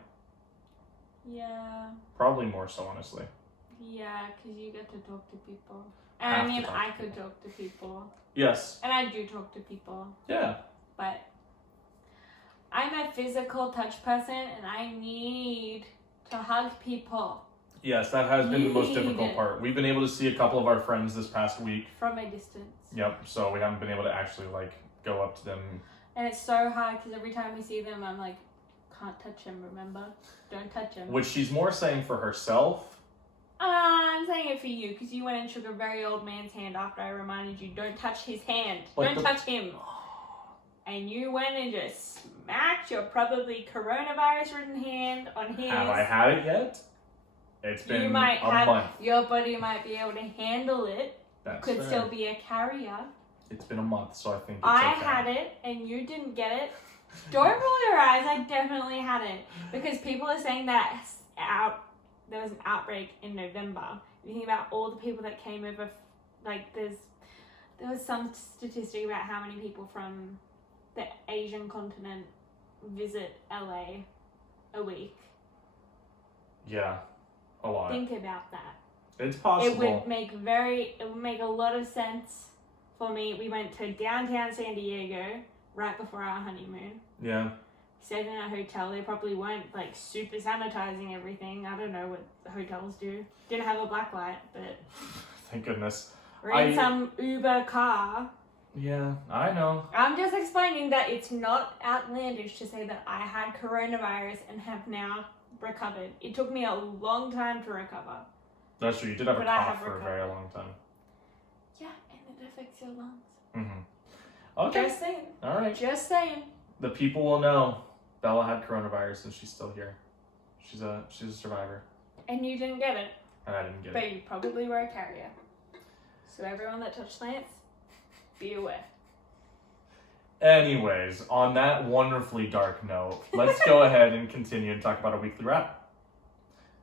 Yeah. Probably more so, honestly. Yeah, because you get to talk to people. Have And I to mean, talk I to could people. talk to people. Yes. And I do talk to people. Yeah. But I'm a physical touch person and I need to hug people. Yes, that has been the most difficult part. We've been able to see a couple of our friends this past week. From a distance. Yep, so we haven't been able to actually, like, go up to them. And it's so hard because every time we see them, I'm like, can't touch him, remember? Don't touch him. Which she's more saying for herself. I'm saying it for you because you went and shook a very old man's hand after I reminded you, don't touch his hand. But don't touch him. And you went and just smacked your probably coronavirus-ridden hand on his. Have I had it yet? It's been a month. Your body might be able to handle it. That's Could fair. still be a carrier. It's been a month, so I think it's I okay. had it and you didn't get it. Don't roll your eyes. I definitely had it because people are saying that there was an outbreak in November. If you think about all the people that came over, like there was some statistic about how many people from the Asian continent visit LA a week. Yeah, a lot. Think about that. It's possible. It would make a lot of sense for me. We went to downtown San Diego right before our honeymoon. Yeah. Stayed in a hotel. They probably weren't like super sanitizing everything. I don't know what the hotels do. Didn't have a black light, but Thank goodness. we're in some Uber car. Yeah, I know. I'm just explaining that it's not outlandish to say that I had coronavirus and have now recovered. It took me a long time to recover. That's true. You did have a But I cough have for a recovered. very long time. Yeah, and it affects your lungs. Mm-hmm. Okay. Just saying. All right. Just saying. The people will know Bella had coronavirus and she's still here. She's a survivor. And you didn't get it. And I didn't get But it. you probably were a carrier. So everyone that touched Lance, be aware. Anyways, on that wonderfully dark note, let's go ahead and continue and talk about our weekly wrap.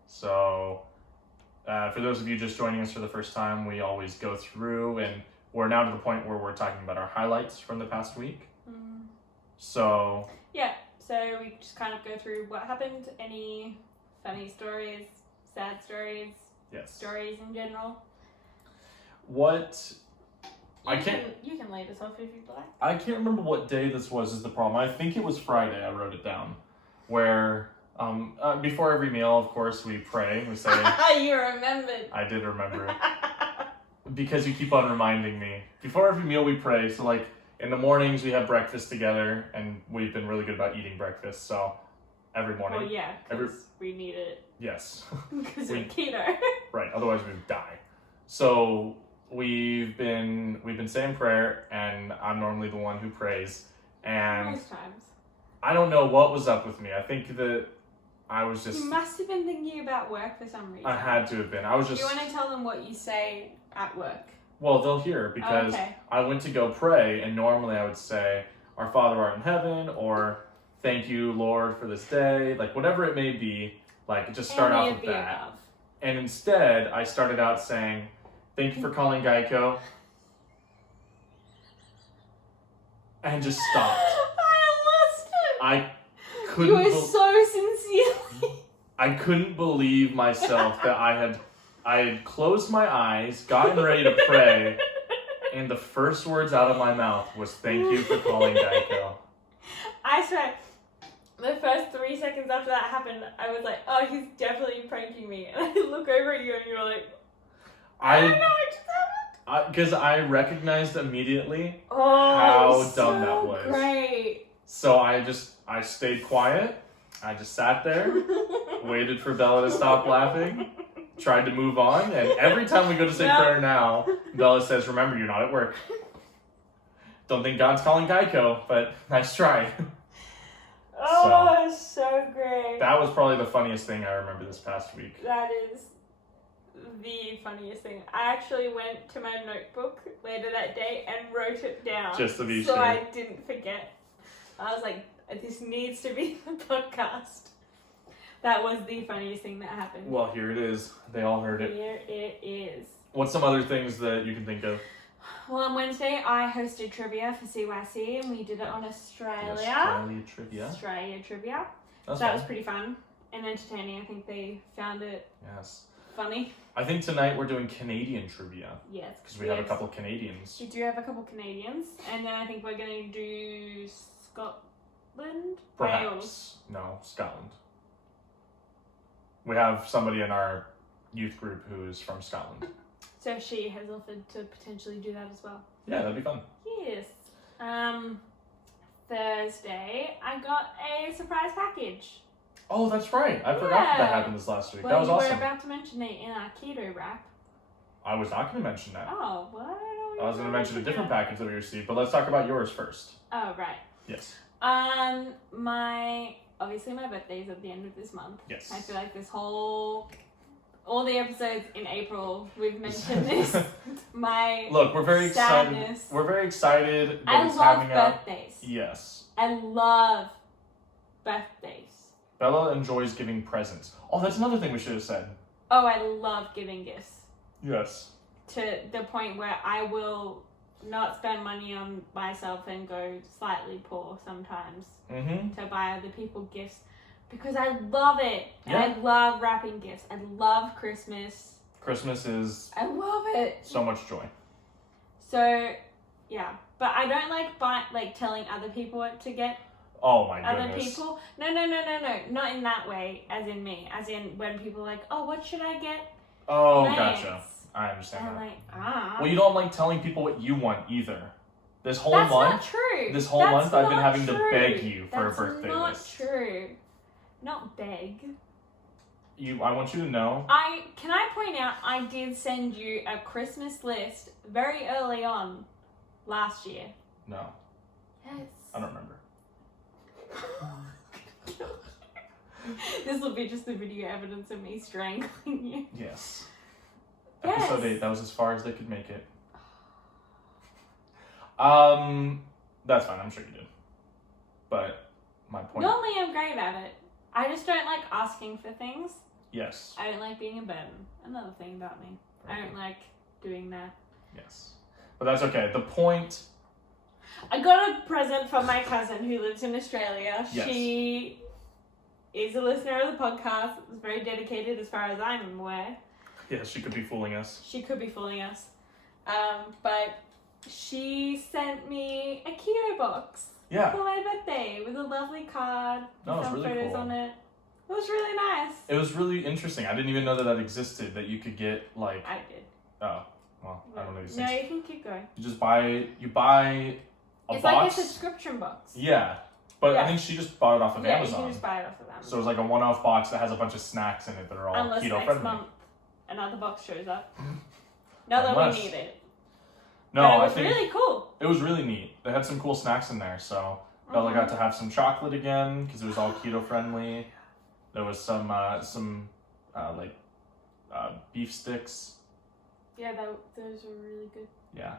So, for those of you just joining us for the first time, we always go through, and we're now to the point where we're talking about our highlights from the past week. So... Yeah, so we just kind of go through what happened, any funny stories, sad stories, Yes. stories in general. What? You can lead us off if you'd like. I can't remember what day this was is the problem. I think it was Friday. I wrote it down. Where before every meal, of course, we pray. We say. You remembered. I did remember it. Because you keep on reminding me. Before every meal we pray. So like in the mornings we have breakfast together, and we've been really good about eating breakfast. So every morning. Well, yeah, because we need it. Yes. Because we're keto. Right. Otherwise we would die. So we've been saying prayer, and I'm normally the one who prays. And Most times. I don't know what was up with me. I think that I was just. You must have been thinking about work for some reason. I had to have been. I was just. Do you want to tell them what you say at work? Well, they'll hear because I went to go pray, and normally I would say, "Our Father art in heaven," or "Thank you, Lord, for this day," like whatever it may be. Like just start off with that. Above. And instead, I started out saying, "Thank you for calling Geico," and just stopped. I lost it. I couldn't. You were so sincerely. I couldn't believe myself that I had closed my eyes, gotten ready to pray, and the first words out of my mouth was "Thank you for calling Geico." I swear, the first 3 seconds after that happened, I was like, "Oh, he's definitely pranking me." And I look over at you, and you're like, "I don't know what just happened." Because I recognized immediately Oh, how so dumb that was. Great. So I stayed quiet. I just sat there, waited for Bella to stop laughing, tried to move on, and every time we go to say prayer now, Bella says, "Remember, you're not at work." Don't think God's calling Geico, but nice try. Oh, so great. That was probably the funniest thing I remember this past week. That is the funniest thing. I actually went to my notebook later that day and wrote it down. Just to be so sure. I didn't forget. I was like, this needs to be the podcast. That was the funniest thing that happened. Well, here it is. They all heard it. Here it is. What's some other things that you can think of? Well, on Wednesday, I hosted trivia for CYC, and we did it on Australia. Australia trivia. Australia trivia. That's So that fun. was pretty fun and entertaining. I think they found it Yes. funny. I think tonight we're doing Canadian trivia. Yes. Because we have a couple Canadians. We do have a couple Canadians, and then I think we're going to do Scotland? Perhaps. Wales. No, Scotland. We have somebody in our youth group who is from Scotland. So she has offered to potentially do that as well. Yeah, that'd be fun. Yes. Thursday, I got a surprise package. Oh, that's right. I forgot that happened this last week. Well, that was you awesome. were about to mention it in our keto wrap. I was not going to mention that. Oh, what? I was going to mention a different package that we received, but let's talk about yours first. Oh, right. Yes. Obviously my birthday is at the end of this month. Yes. I feel like all the episodes in April, we've mentioned this. Look, we're very sadness. excited. We're very excited that I it's love coming up. birthdays. Yes. I love birthdays. Bella enjoys giving presents. Oh, that's another thing we should have said. Oh, I love giving gifts. Yes. To the point where I will not spend money on myself and go slightly poor sometimes to buy other people gifts because I love it. Yeah. And I love wrapping gifts. I love Christmas. Christmas is I love it. so much joy. So, yeah. But I don't like telling other people what to get Oh my other goodness. people. No. Not in that way, as in me. As in when people are like, oh, what should I get? Oh, Thanks. gotcha. I understand And I'm that. like, Well, you don't like telling people what you want either. This whole That's month, not true. this whole That's month I've been not having true. to beg you for That's a birthday not list. true. Not beg. I want you to know. Can I point out I did send you a Christmas list very early on last year. No, Yes. I don't remember. This will be just the video evidence of me strangling you. Yes. Yes. Episode 8, that was as far as they could make it. That's fine, I'm sure you did. But my point. Normally I'm great at it. I just don't like asking for things. Yes. I don't like being a burden. Another thing about me. I don't like doing that. Yes. But that's okay. The point. I got a present from my cousin who lives in Australia. Yes. She is a listener of the podcast. Is very dedicated as far as I'm aware. Yeah, she could be fooling us. She could be fooling us. But she sent me a keto box Yeah. for my birthday with a lovely card That with was some really photos cool. on it. It was really nice. It was really interesting. I didn't even know that existed, that you could get, like... I did. Oh, well, I don't know these No, things. you can keep going. You just buy a It's box. like a subscription box. Yeah, but Yeah. I think she just bought it off of Yeah, Amazon. you can just buy it off of Amazon. So it's like a one-off box that has a bunch of snacks in it that are all Unless keto next friendly. month another box shows up. Not that Unless. we need it. No, But it I was think really cool. it was really neat. They had some cool snacks in there. So Bella got to have some chocolate again because it was all keto friendly. There was some beef sticks. Yeah, those were really good. Yeah,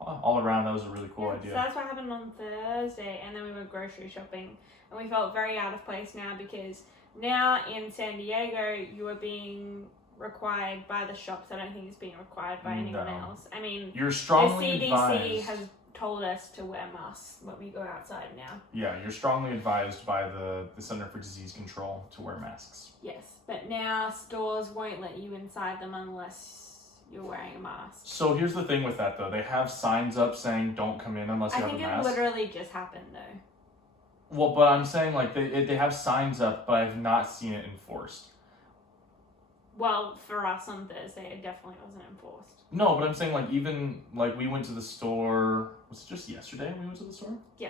all around that was a really cool So idea. that's what happened on Thursday, and then we went grocery shopping, and we felt very out of place now because now in San Diego you are being required by the shops. I don't think it's being required by anyone else. I mean, You're the strongly CDC advised. has told us to wear masks when we go outside now. Yeah, you're strongly advised by the Center for Disease Control to wear masks. Yes, but now stores won't let you inside them unless you're wearing a mask. So here's the thing with that though. They have signs up saying don't come in unless you I have think a it mask. literally just happened though. Well, but I'm saying like they have signs up, but I've not seen it enforced. Well, for us on Thursday, it definitely wasn't enforced. No, but I'm saying like even like we went to the store. Was it just yesterday we went to the store? Yeah.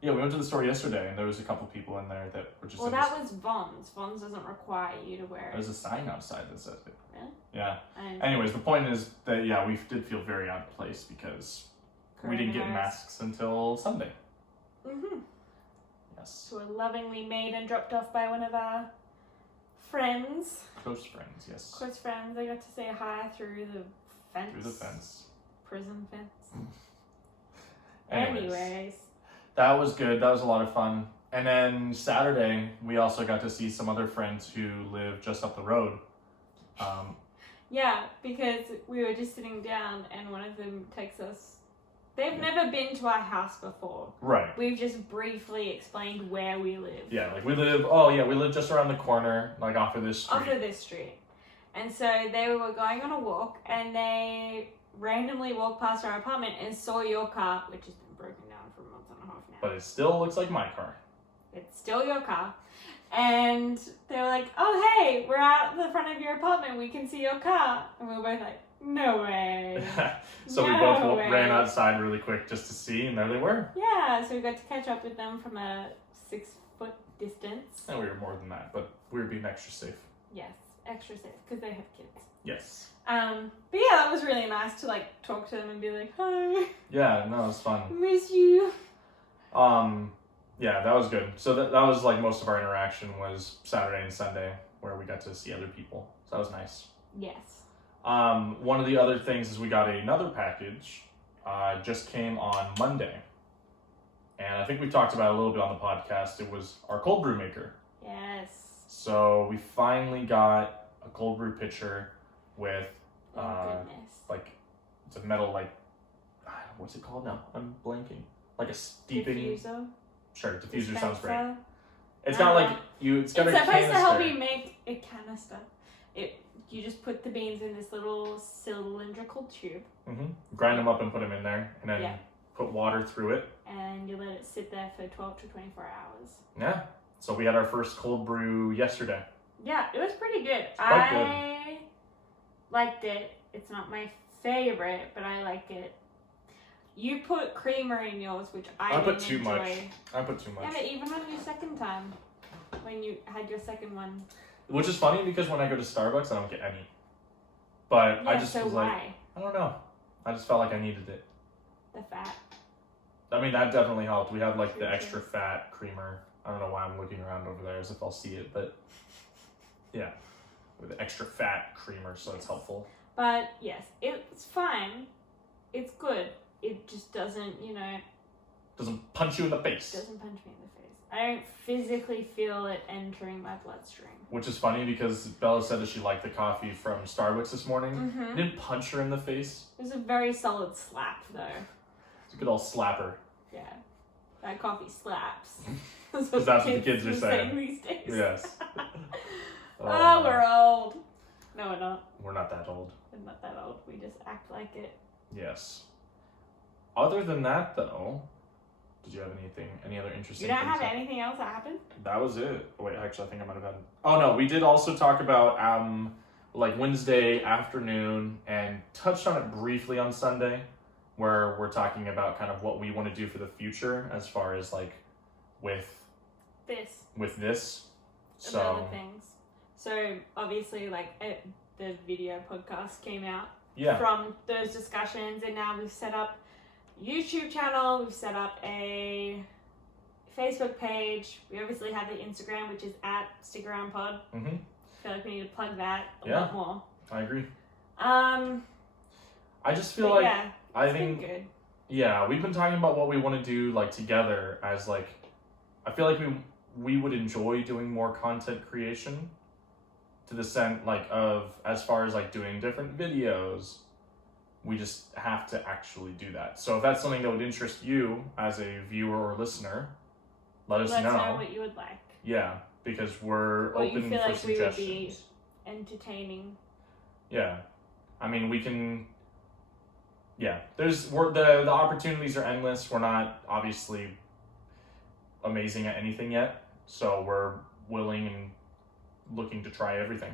Yeah, we went to the store yesterday, and there was a couple people in there that were just. Well, that was Vons. Vons doesn't require you to wear it. There's a sign outside that said it. Really? Yeah. And Anyways, the point is that yeah, we did feel very out of place because we didn't get coronavirus. masks until Sunday. Mm-hmm. Yes. So we're lovingly made and dropped off by one of our friends, Close friends. Yes. close friends. I got to say hi through the fence. Through the fence. Prison fence. Anyways. Anyways. That was good. That was a lot of fun. And then Saturday, we also got to see some other friends who live just up the road. Yeah, because we were just sitting down and one of them texts us. They've never been to our house before. Right. We've just briefly explained where we live. Yeah, like we live just around the corner, like off of this street. Off of this street. And so they were going on a walk and they randomly walked past our apartment and saw your car, which has been broken down for a month and a half now. But it still looks like my car. It's still your car. And they were like, oh, hey, we're out the front of your apartment. We can see your car. And we were both like, no way. So we No both way. ran outside really quick just to see, and there they were. Yeah, so we got to catch up with them from a 6-foot distance. And we were more than that, but we were being extra safe. Yes, extra safe because they have kids. Yes. But yeah, that was really nice to like talk to them and be like, hi, Yeah, no, it was fun. miss you. Yeah, that was good. So that was like most of our interaction was Saturday and Sunday where we got to see other people. So that was nice. Yes. One of the other things is we got another package, just came on Monday. And I think we talked about it a little bit on the podcast. It was our cold brew maker. Yes. So we finally got a cold brew pitcher with, Oh goodness. like, it's a metal, like, what's it called now? I'm blanking. Like a steeping. Diffuser. Sure, diffuser sounds great. Dispenser. It's got like it's got It's a supposed canister. to help you make a canister. You just put the beans in this little cylindrical tube. Grind them up and put them in there, and then Yeah. put water through it. And you let it sit there for 12 to 24 hours. Yeah. So we had our first cold brew yesterday. Yeah, it was pretty good. quite I liked it. It's not my favorite, but I like it. You put creamer in yours, which I put didn't too enjoy. much. I put too Yeah, much. but even on your second time, when you had your second one. Which is funny because when I go to Starbucks, I don't get any. But Yeah, I just so was why? like, I don't know. I just felt like I needed it. The fat. I mean, that definitely helped. We had like the True, extra true. fat creamer. I don't know why I'm looking around over there as if I'll see it, but yeah, with the extra fat creamer, so it's helpful. But yes, it's fine. It's good. It just doesn't, Doesn't punch you in the face. doesn't punch me in the face. I don't physically feel it entering my bloodstream. Which is funny because Bella said that she liked the coffee from Starbucks this morning. Mm-hmm. It didn't punch her in the face. It was a very solid slap, though. It's a good old slapper. Yeah. That coffee slaps. Because that's what the kids are saying. these days. Yes. Oh, we're old. No, we're not. We're not that old. We're not that old. We just act like it. Yes. Other than that, though, did you have any other interesting You don't things have anything else that happened? That was it. Wait, actually, I think I might have had... Oh, no, we did also talk about, like, Wednesday afternoon and touched on it briefly on Sunday, where we're talking about kind of what we want to do for the future as far as, like, with this. And other things. So, obviously, like, the video podcast came out from those discussions, and now we've set up a YouTube channel, we've set up a Facebook page, we obviously have the Instagram, which is @StickAroundPod. Mm-hmm. I feel like we need to plug that a lot more. I agree. I just feel like, I think, think, good. Yeah, we've been talking about what we want to do, like, together as, like, I feel like we would enjoy doing more content creation to the sense, like, of, as far as, like, doing different videos, we just have to actually do that. So if that's something that would interest you as a viewer or listener, let us know. What you would like. Yeah, because we're open you feel for like suggestions. We would be entertaining. Yeah, I mean, we can. Yeah, the opportunities are endless. We're not obviously amazing at anything yet, so we're willing and looking to try everything.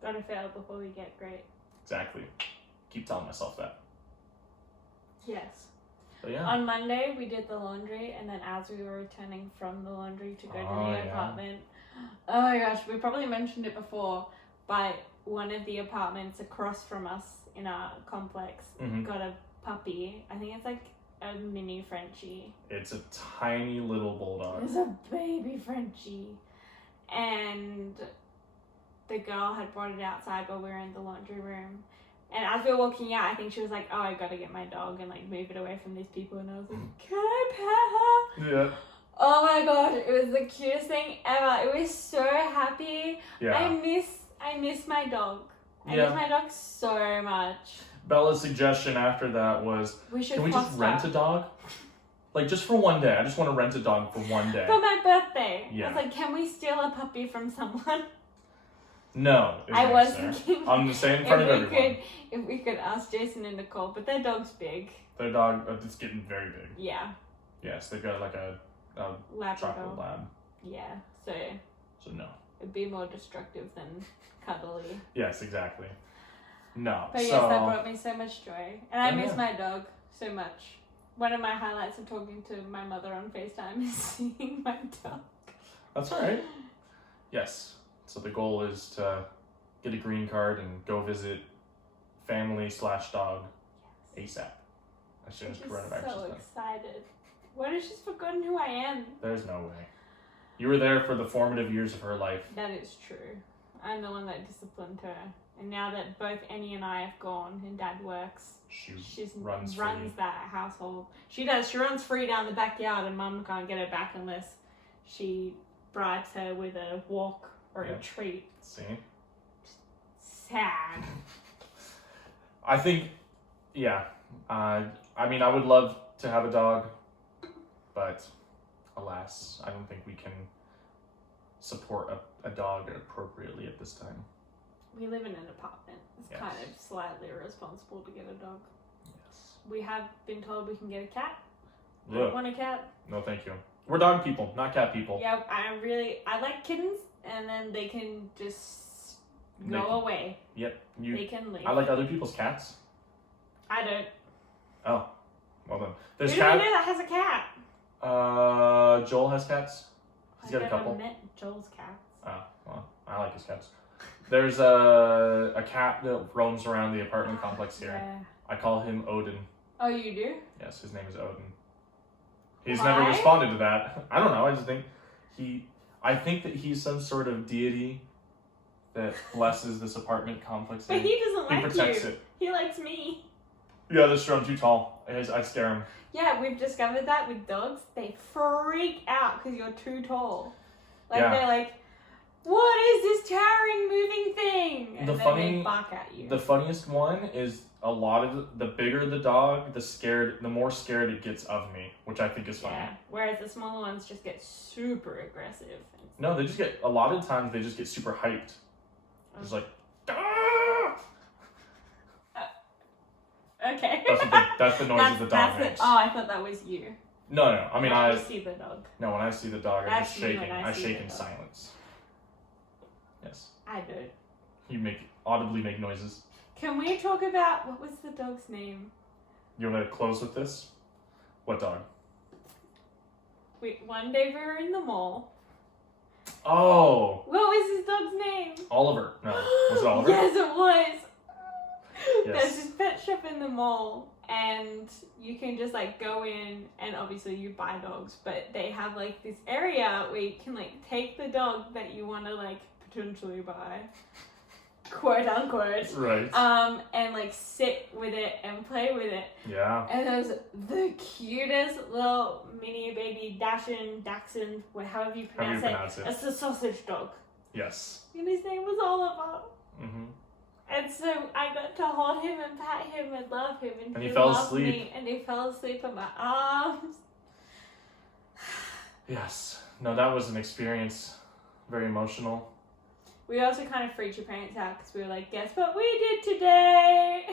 Gotta fail before we get great. Exactly. Keep telling myself that. Yes. So yeah. On Monday we did the laundry, and then as we were returning from the laundry to go to the apartment, oh my gosh, we probably mentioned it before, but one of the apartments across from us in our complex got a puppy. I think it's like a mini Frenchie. It's a tiny little bulldog. It's a baby Frenchie. And the girl had brought it outside while we were in the laundry room. And as we were walking out, I think she was like, oh, I gotta get my dog and like move it away from these people. And I was like, can I pet her? Yeah. Oh my god, it was the cutest thing ever. It was so happy. Yeah. I miss my dog. I miss my dog so much. Bella's suggestion after that was, can we just rent a dog? Like, just for one day. I just want to rent a dog for one day. For my birthday. Yeah. I was like, can we steal a puppy from someone? No. I was thinking. I'm the same in front of everyone. If we could ask Jason and Nicole, but their dog's big. Their dog is getting very big. Yeah. Yes, they've got like a chocolate lab. Yeah, so no. It'd be more destructive than cuddly. Yes, exactly. No. But yes, that brought me so much joy. And I miss my dog so much. One of my highlights of talking to my mother on FaceTime is seeing my dog. That's all right. Yes. So the goal is to get a green card and go visit family/dog ASAP. As soon as coronavirus is done. So excited. What if she's forgotten who I am? There's no way. You were there for the formative years of her life. That is true. I'm the one that disciplined her. And now that both Annie and I have gone and Dad works, she runs that household. She does. She runs free down the backyard, and Mum can't get her back unless she bribes her with a walk or a treat. See? Sad. I think, I mean, I would love to have a dog, but alas, I don't think we can support a dog appropriately at this time. We live in an apartment. It's kind of slightly irresponsible to get a dog. Yes. We have been told we can get a cat. Yeah. Want a cat? No, thank you. We're dog people, not cat people. Yeah, I like kittens, and then they can just go away. Yep. They can leave. I like other people's cats. I don't. Oh, well then. There's Who do I know that has a cat? Joel has cats. He's got a couple. I've met Joel's cats. Oh, well, I like his cats. There's a cat that roams around the apartment complex here. Yeah. I call him Odin. Oh, you do? Yes, his name is Odin. He's never responded to that. I don't know. I just think I think that he's some sort of deity that blesses this apartment complex. But he doesn't like you. He protects it. He likes me. Yeah, that's true. I'm too tall. I scare him. Yeah, we've discovered that with dogs. They freak out because you're too tall. They're like, what is this towering moving thing? And they bark at you. The funniest one is a lot of the bigger the dog, the more scared it gets of me, which I think is funny. Yeah. Whereas the smaller ones just get super aggressive. No, they just get, a lot of times they just get super hyped. Just like That's the noise the dog makes. Oh, I thought that was you. No. I mean, I see the dog. No, when I see the dog, I'm That's just me shaking. when I see shake the in dog. silence. Yes. I do. You audibly make noises. Can we talk about what was the dog's name? You want to close with this? What dog? One day we were in the mall. Oh, What was his dog's name? Oliver. No, was it Oliver? Yes, it was. Yes. There's this pet shop in the mall, and you can just like go in, and obviously you buy dogs, but they have like this area where you can like take the dog that you want to like potentially buy, quote unquote, Right. and like sit with it and play with it. Yeah. And it was the cutest little mini baby Dachshund, however you pronounce it. It's a sausage dog. Yes. And his name was Oliver. Mm-hmm. And so I got to hold him and pat him and love him, and he he fell loved asleep. me, and he fell asleep in my arms. Yes. No, that was an experience. Very emotional. We also kind of freaked your parents out because we were like, guess what we did today?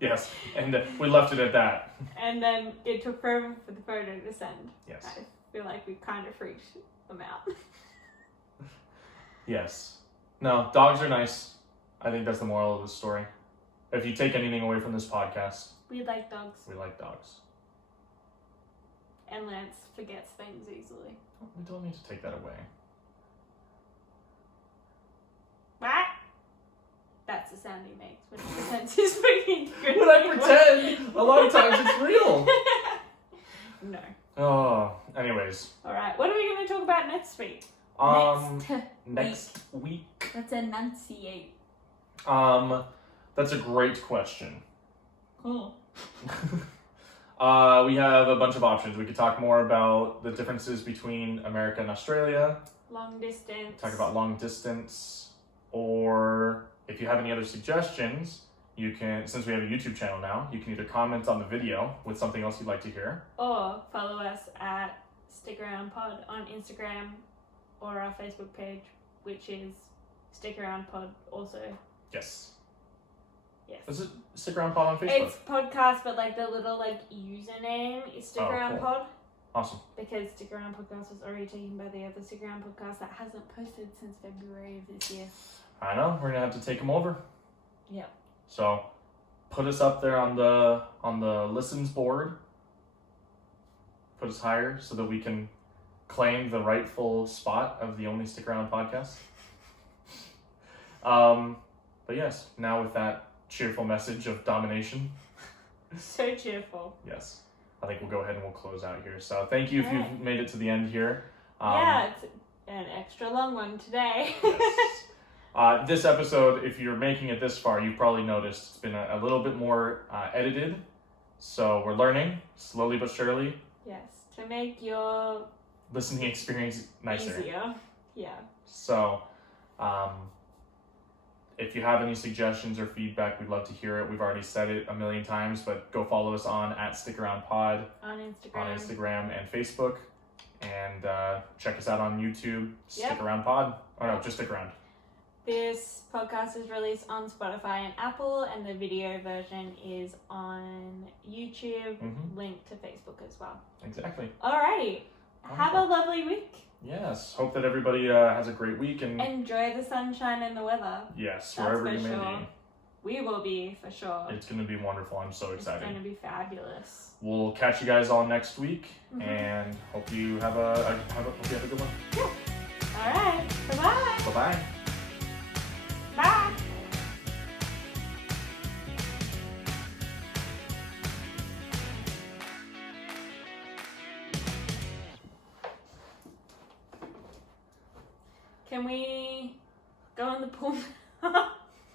Yes, and we left it at that. And then it took forever for the photo to send. Yes. I feel like we kind of freaked them out. Yes. No, dogs are nice. I think that's the moral of the story. If you take anything away from this podcast, We like dogs. we like dogs. And Lance forgets things easily. We don't need to take that away. What? That's the sound he makes when he pretends he's speaking good. When I pretend, a lot of times it's real. No. Oh, anyways. Alright, what are we going to talk about next week? Next week. Let's enunciate. That's a great question. Cool. We have a bunch of options. We could talk more about the differences between America and Australia. Long distance. Talk about long distance. Or if you have any other suggestions, you can, since we have a YouTube channel now, you can either comment on the video with something else you'd like to hear. Or follow us at Stick Around Pod on Instagram or our Facebook page, which is Stick Around Pod also. Yes. Yes. Is it Stick Around Pod on Facebook? It's podcast, but like the little like username is Stick Around cool. Pod. Awesome. Because Stick Around Podcast was already taken by the other Stick Around Podcast that hasn't posted since February of this year. I know. We're gonna have to take them over. Yep. So, put us up there on the listens board. Put us higher so that we can claim the rightful spot of the only Stick Around podcast. But yes, now with that cheerful message of domination. So cheerful. Yes. I think we'll go ahead and we'll close out here. So thank you if Alright. you've made it to the end here. Yeah, it's an extra long one today. Yes. This episode, if you're making it this far, you've probably noticed it's been a little bit more edited. So we're learning, slowly but surely. Yes, to make your Listening experience nicer. easier. Yeah. So, if you have any suggestions or feedback, we'd love to hear it. We've already said it a million times, but go follow us on @StickAroundPod On Instagram. on Instagram and Facebook. And check us out on YouTube, Yep. Stick Around Pod. Or no, just Stick Around. This podcast is released on Spotify and Apple, and the video version is on YouTube, linked to Facebook as well. Exactly. Alrighty. Have a lovely week. Yes. Hope that everybody has a great week and Enjoy the sunshine and the weather. yes, That's wherever for you may sure. be. We will be, for sure. It's going to be wonderful. I'm so excited. It's going to be fabulous. We'll catch you guys all next week, Mhm. and hope you have a good one. Alright. Bye-bye. Bye-bye. Bye. Can we go in the pool?